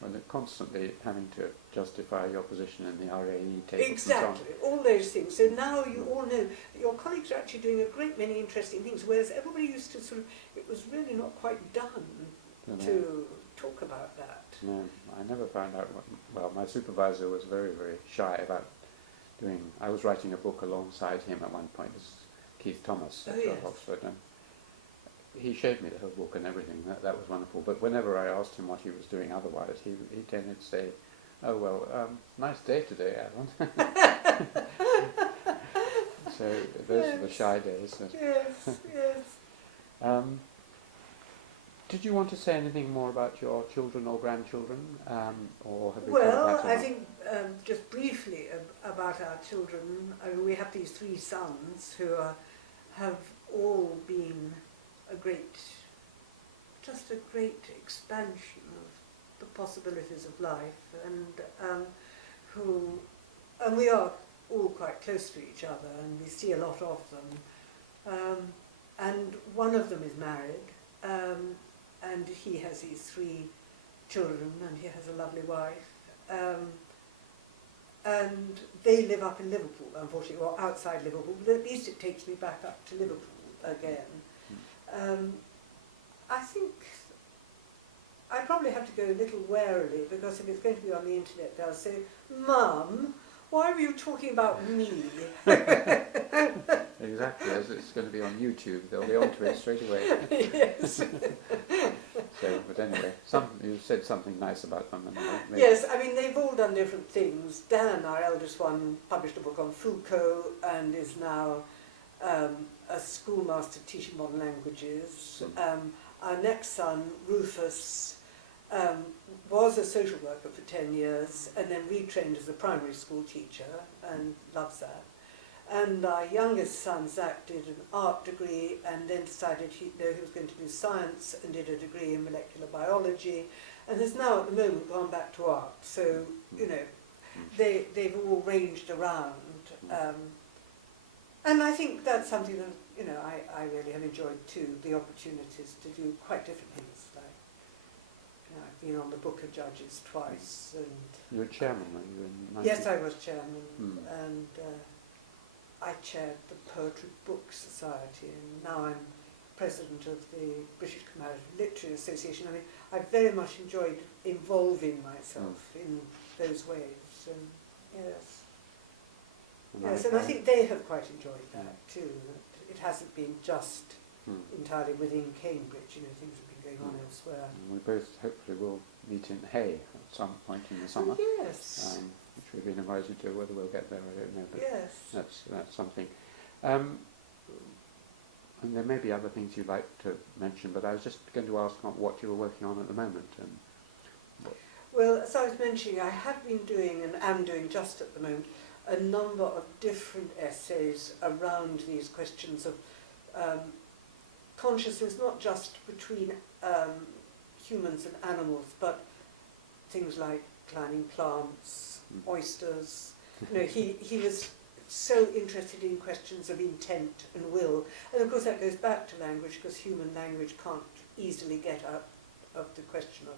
Well, they're constantly having to justify your position in the RAE table. Exactly, all those things. So now you all know that your colleagues are actually doing a great many interesting things, whereas everybody used to sort of, it was really not quite done to talk about that. No, I never found out what, well, my supervisor was very, very shy about doing, I was writing a book alongside him at one point, this is Keith Thomas at Oxford, and he showed me the whole book and everything. That was wonderful. But whenever I asked him what he was doing otherwise, he tended to say, "Oh well, nice day today, Alan." So those are the shy days. Yes. Did you want to say anything more about your children or grandchildren, or have we Well, covered that I enough? think just briefly about our children. I mean, we have these 3 sons who have all been just a great expansion of the possibilities of life, and we are all quite close to each other, and we see a lot of them. And one of them is married, and he has these 3 children, and he has a lovely wife. And they live up in Liverpool, unfortunately, or outside Liverpool, but at least it takes me back up to Liverpool again. I think I probably have to go a little warily, because if it's going to be on the internet, they'll say, "Mum, why were you talking about me?" Exactly, as it's going to be on YouTube, they'll be onto it straight away. Yes. So, but anyway, you said something nice about them. And maybe Yes, I mean, they've all done different things. Dan, our eldest one, published a book on Foucault and is now a schoolmaster teaching modern languages. Our next son, Rufus, was a social worker for 10 years and then retrained as a primary school teacher and loves that. And our youngest son, Zach, did an art degree and then decided he was going to do science and did a degree in molecular biology and has now at the moment gone back to art. So, you know, they've all ranged around. And I think that's something that, you know, I really have enjoyed too, the opportunities to do quite different things. Like, you know, I've been on the Booker Judges twice. And you were chairman, were you? In yes, I was chairman. And I chaired the Poetry Book Society, and now I'm president of the British Comparative Literary Association. I mean, I very much enjoyed involving myself in those ways. And yes. Yes, and I think they have quite enjoyed that too. That it hasn't been just entirely within Cambridge, you know, things have been going on elsewhere. And we both hopefully will meet in Hay at some point in the summer. Oh, yes. Which we've been invited to. Whether we'll get there, I don't know. But Yes. that's something. And there may be other things you'd like to mention, but I was just going to ask on what you were working on at the moment. And Well, as I was mentioning, I have been doing, and am doing just at the moment, a number of different essays around these questions of consciousness, not just between humans and animals, but things like climbing plants, oysters. You know, he was so interested in questions of intent and will, and of course that goes back to language, because human language can't easily get out of the question of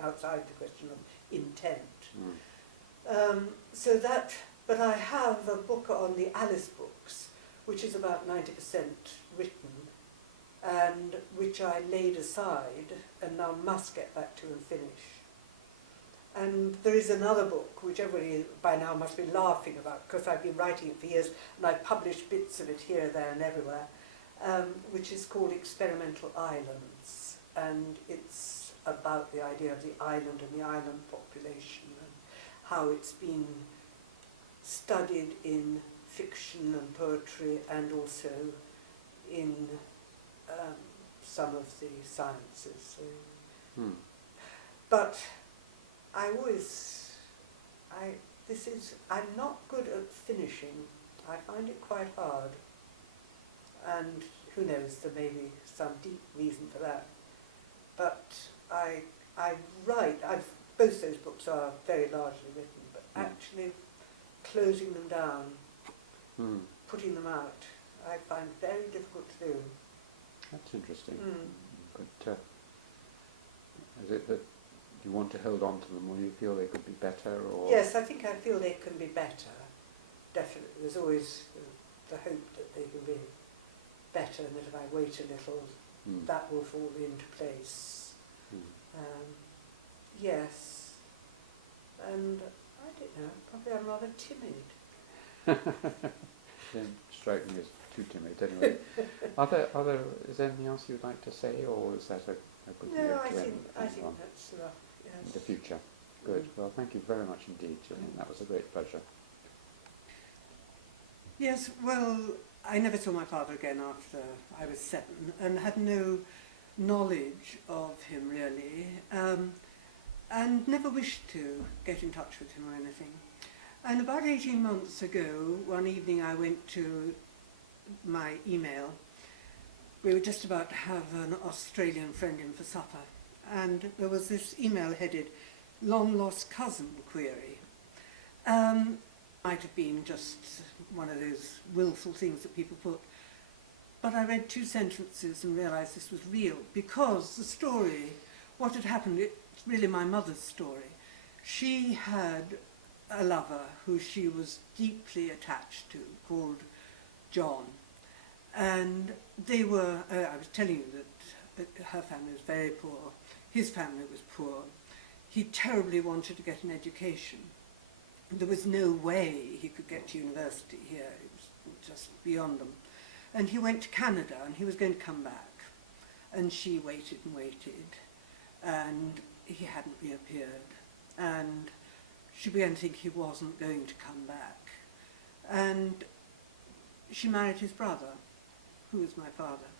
outside the question of intent. So that, but I have a book on the Alice books, which is about 90% written, and which I laid aside and now must get back to and finish. And there is another book, which everybody by now must be laughing about, because I've been writing it for years, and I've published bits of it here, there and everywhere, which is called Experimental Islands. And it's about the idea of the island and the island population, and how it's been studied in fiction and poetry, and also in some of the sciences. So. But I'm not good at finishing. I find it quite hard. And who knows, there may be some deep reason for that. But I write, both those books are very largely written, but actually closing them down, putting them out, I find very difficult to do. That's interesting. But is it that you want to hold on to them, or you feel they could be better? Or Yes, I think I feel they can be better. Definitely. There's always the hope that they can be better, and that if I wait a little, that will fall into place. Yes. And I don't know, probably I'm rather timid. Don't strike me as too timid anyway. Is there anything else you'd like to say, or is that a good No, note I to think end on that's enough. in Yes. the future? Good. Well, thank you very much indeed, Gillian. That was a great pleasure. Yes, well, I never saw my father again after I was 7, and had no knowledge of him really, and never wished to get in touch with him or anything. And about 18 months ago, one evening I went to my email. We were just about to have an Australian friend in for supper, and there was this email headed "Long Lost Cousin Query." Might have been just one of those willful things that people put, but I read 2 sentences and realised this was real, because the story, what had happened, it's really my mother's story. She had a lover who she was deeply attached to, called John, and they were, I was telling you that her family was very poor, his family was poor. He terribly wanted to get an education. There was no way he could get to university here, it was just beyond them. And he went to Canada, and he was going to come back. And she waited and waited, and he hadn't reappeared. And she began to think he wasn't going to come back. And she married his brother, who was my father.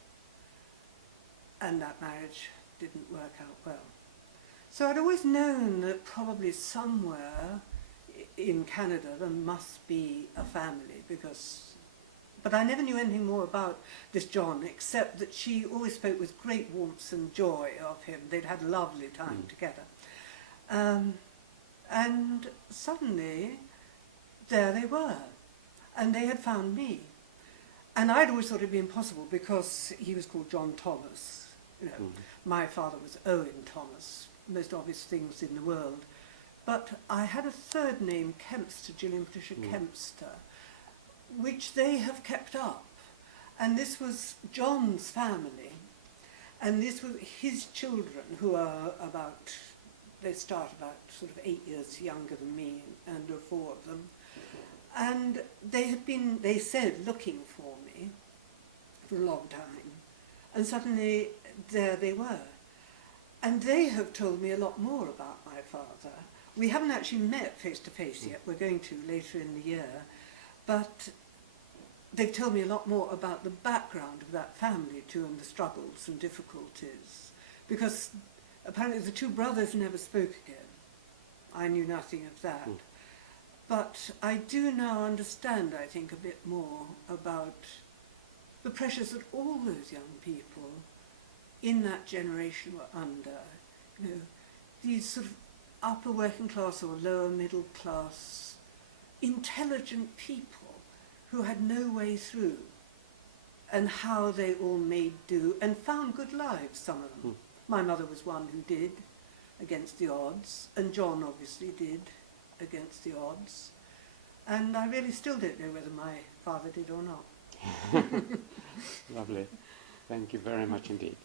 And that marriage didn't work out well. So I'd always known that probably somewhere in Canada there must be a family, but I never knew anything more about this John, except that she always spoke with great warmth and joy of him. They'd had a lovely time together. And suddenly, there they were, and they had found me. And I'd always thought it'd be impossible, because he was called John Thomas. You know, my father was Owen Thomas, most obvious things in the world. But I had a third name, Kempster, Gillian Patricia Kempster, which they have kept up. And this was John's family, and this was his children, who are they start about sort of 8 years younger than me, and there are 4 of them. And they had been, they said, looking for me for a long time. And suddenly, there they were. And they have told me a lot more about my father. We haven't actually met face to face yet. We're going to later in the year. But they've told me a lot more about the background of that family too, and the struggles and difficulties, because apparently the two brothers never spoke again. I knew nothing of that. But I do now understand, I think, a bit more about the pressures that all those young people in that generation were under. You know, these sort of upper working class or lower middle class, intelligent people who had no way through, and how they all made do and found good lives, some of them. My mother was one who did, against the odds, and John obviously did, against the odds. And I really still don't know whether my father did or not. Lovely. Thank you very much indeed.